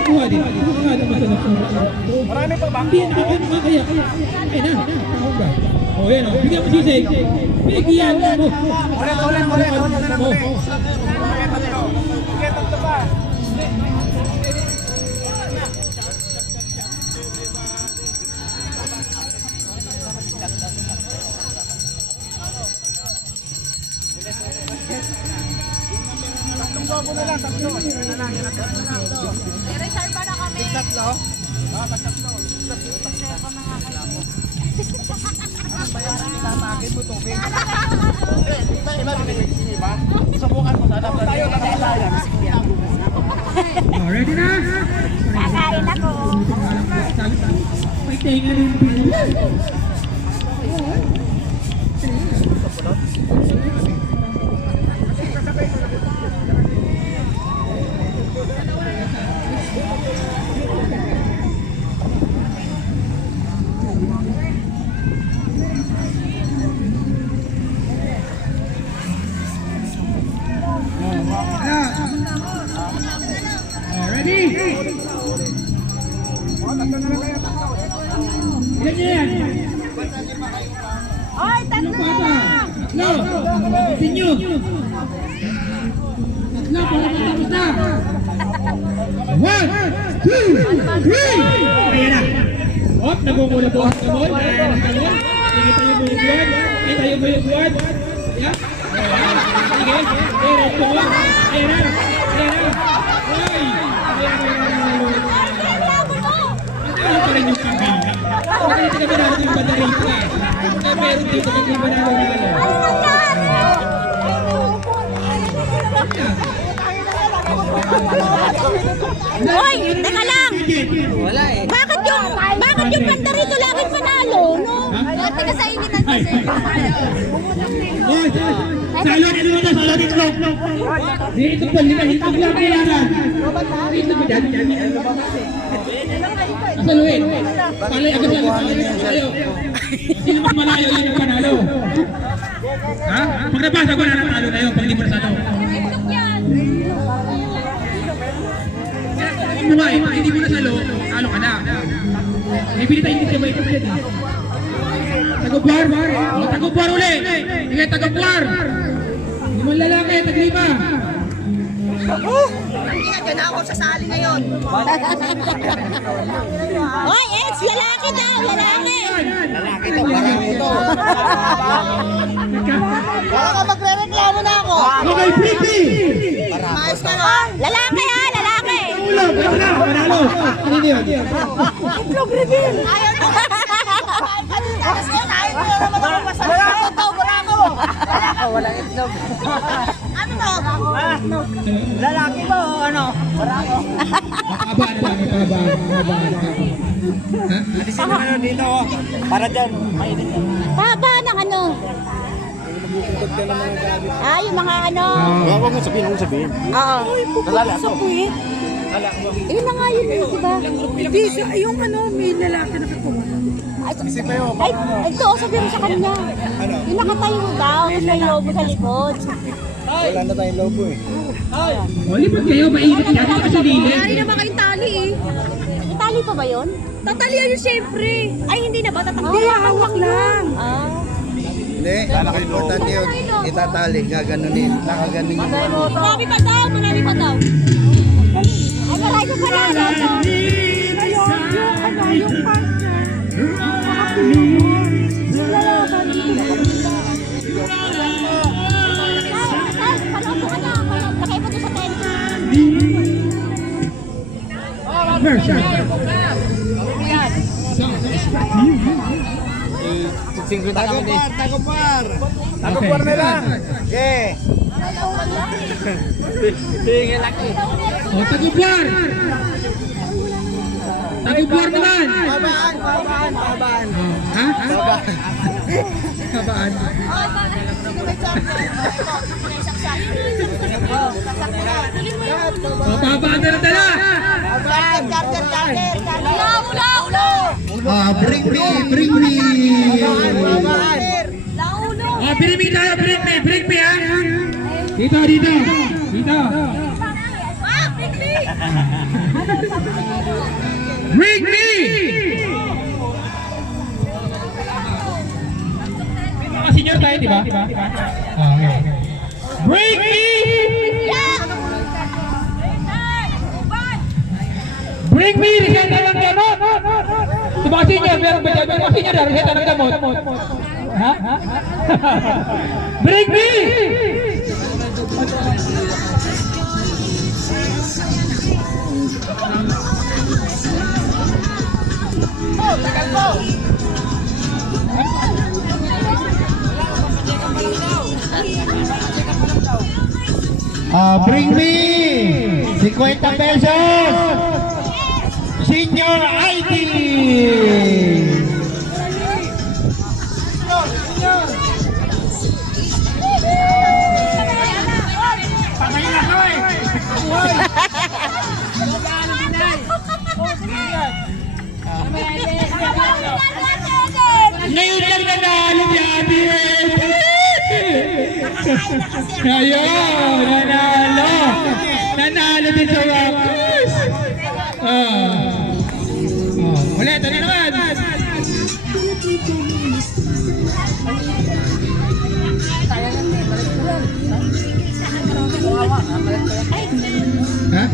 Kuha din. Marami pa ba? Hindi na kaya. Ay na. O yan o. Bigyan mo sisig. Bigyan mo. Ulit. Reserva na kami. Tatlo? Tatlo. Ready na? Kakain ako. May tenga rin. Ready? Yan. Ay, tatlo na lang. Tatlo. Continue. Tatlo, para matapos na. 1, 2, 3. Ayan na. Hop, nagmumula-buhat ka mo. Ayan na. Kita yung buwan. Yan. Sige. Ayan na. Ayan na. Ay. Ano pa rin yung kambing? Bakit hindi kami natin yung badarita? Meron dito kami banalo na Hoy, teka lang. Wala eh. Bakit yung banda rito laging panalo, no? Teka sa initan kasi. Salot ito. Dito po, hitag lang kailangan. Dito po dyan. Saluhin. Palay agad lang tayo. Sino mas malayo yun ang panalo? Ha? Pag nabasa ko na natalo na yun pag hindi mo nasalo. Kung buhay, pag hindi mo nasalo, talo ka na. May pinitay hindi siya may kapit. Tagubuar. Tagubuar uli. Sige, tagubuar. Hindi mo lalaki, taglima. Diyan na ako sasali ngayon. Hoy, Eds, lalaki daw, lalaki. Lalaki to, marami to. Baka ka magre-reklamo na ako. Okay, Pretty. Maayos ka na. Lalaki ha, lalaki. Ulam, panalo. Ano yun? Itlog reveal. Ayaw na. Kasi ayaw mo na naman ako pasalamat. Barako to, barako. Walang itlog. Ano to? Lalaki ba o ano? Barako. Makaba na lang, makaba. Ha? Alisin mo na dito. Para dyan, mainit yan. Haba ng ano. Yung mga ano. Huwag mo sabihin. Oo. Nalala to. Yun na nga yun, di ba? Hindi, yung ano, may lalaki na kakuha. Ay, ito, sabi mo sa kanya. Yung nakatayo daw, tapos may lobo sa likod. Wala na tayong lobo eh. O, lipat kayo, mainit yan. Ito kasi dili. Ay naman kayong tali eh. May tali pa ba yun? Tatalian nyo siyempre. Ay, hindi na ba? Hindi, hawak lang. Hindi, importante yun. Itatali, gaganunin. Nakaganin yung ano. Marami pa daw. Ay, marami pa na. Yung partner. Nakapilong. Lalaban. Nakaipa doon sa Tagupar. Tagupar na lang. Okay. O, Tagupar! Tagupar naman! Babaan. Ha? Kabaan. O, babaan na lang dala! Bring me. O, bring me tayo, bring me ha! Dito. Bring me! Mga senior tayo, di ba? Okay. Bring me! Bring me! Reseta ng gamot! Sa mga senior, meron ba dyan? Mga senior na, reseta ng gamot. Ha? Bring me! Bring me 50 pesos. Senior ID. Ngayon lang nanalo ni Abby. Ayun, nanalo. Nanalo din sa Wakus. Ulit, ano naman? Ha?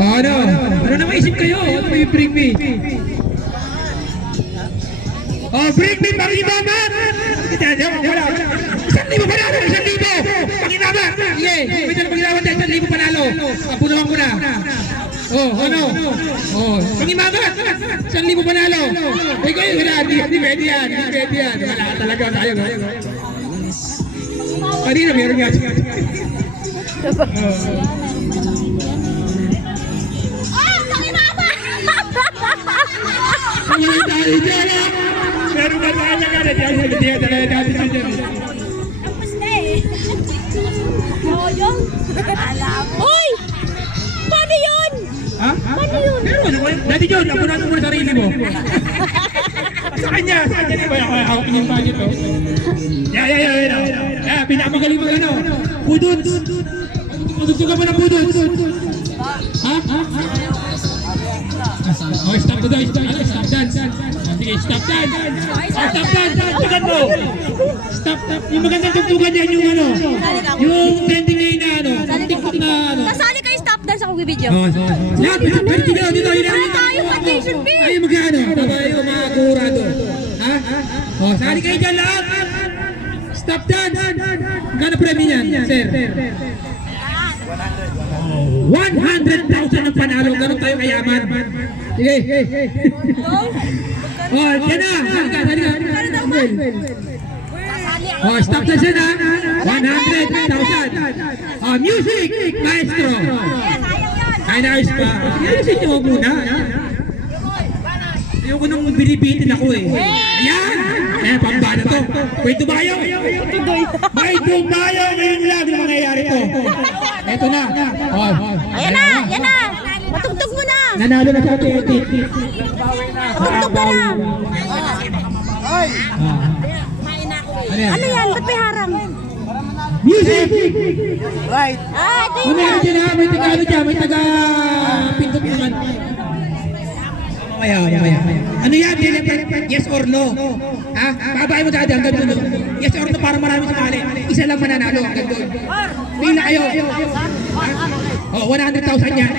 Ano? Ano na maisip kayo? Ano may bring me? Bring me, Panginoon! Wala. 1,000 panalo! 1,000! Panginoon! Sige! Medyo na Panginoon tayo, 1,000 panalo! Apunawan ko na! Ano? Panginoon! 1,000 panalo! Ikaw yun, wala! Hindi pwede yan! Wala talaga tayo! Kanina meron nga siya. Meron tayo dyan! Meron ba tayo na gano'n? Diyan talaga natin sa dyan. Uy! Paano yun? Ha? Meron! Dati John, apunan mo muna sarili mo. Sa kanya di ba? Hawak niya yung budget to. Yeah, pinakamagaling mo ano? Budot! Magtugtugan mo ng budot! Ha? Stop dance! Sige, stop dance! Stop dance! Tugtugan mo! Stop! Yung magandang tugtugan yan yung ano? Yung trending ngayon na ano? TikTok na ano? Kasali kayo stop dance ako video. Lahat! Dito! Tayo foundation fee! Ay, magkano? Tabayo, mga kurado. Ha? Sali kayo dyan lahat! Stop dance! Magkano premyo niyan, sir? 100,000 ang panalo. Ganun tayo kayaman. Sige. Yan na. Sali ka. Stop na siya na. 100,000. Music, maestro. Ay, naayos pa. Ayusin niyo muna. Ayoko nang binibitin ako eh. Ayan! Pambana to. May dumayo! May dumayo! Ngayon lang yung mangyayari to. Ito na. Ayan na! Matugtog mo na! Nanalo na sa ating etik. Matugtog ka na! Ano yan? Ba't may harang? Music! Right. Ito yun! Meron dyan ha, may taga ano dyan, may taga pindot naman. Mamaya. Ano yan? Yes or no? Ha? Babae mo dati hanggang doon. Yes or no para marami sumali. Isa lang mananalo hanggang doon. Pila kayo. 100,000 yan.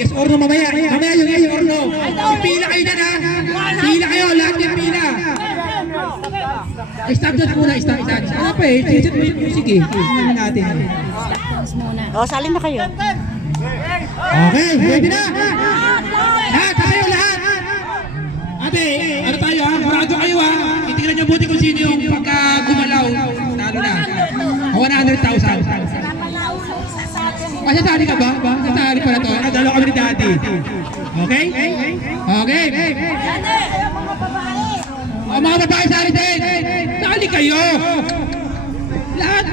Yes or no mamaya. Mamaya yung yes or no. Pila kayo dyan ha. Pila kayo, lahat yung pila. Stop dance muna, stop dance. Ano pa eh, sisit mo yung music eh. Tingnan natin. O, salin na kayo. Okay, ready na? Lahat, tayo lahat. Ate, ano tayo ha? Murado kayo ha? Itingnan niyo buti kung sino yung pagka gumalaw. Talo na. 100,000. Sasali ka ba? Sasali pala to. Nadalo kami ni Daddy. Okay? Okay. O mga babae sali din. Sali kayo. Lahat.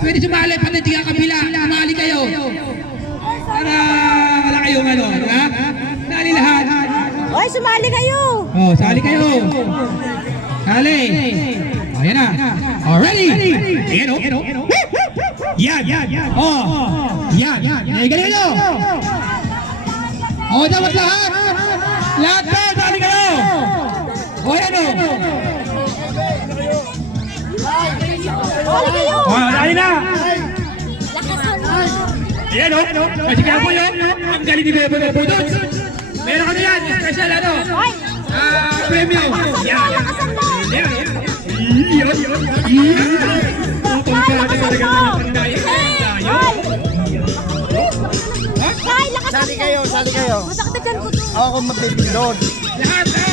Pwede sumali. Pati tiga kabila. Sumali kayo. Para wala kayong ano. Ha? Sali lahat. Oy, sumali kayo. Oh, sali kayo. Sali. Oh, yan na. Oh, ready? Ayan o. Yan. Oh. Yan. Galing nyo. Oh, dapat lahat. Lahat po, sali kayo. Oh, yan o. Sali kayo. Oh, sali na. Ayan o. Kasi kaya po yun. Ang galing ni Bebo Dots. Meron ka na yan. Special ano. Premium. Yan. Ay, lakas Sali kayo. Masakit na dyan ko to. Ako magbibindod. Lahat.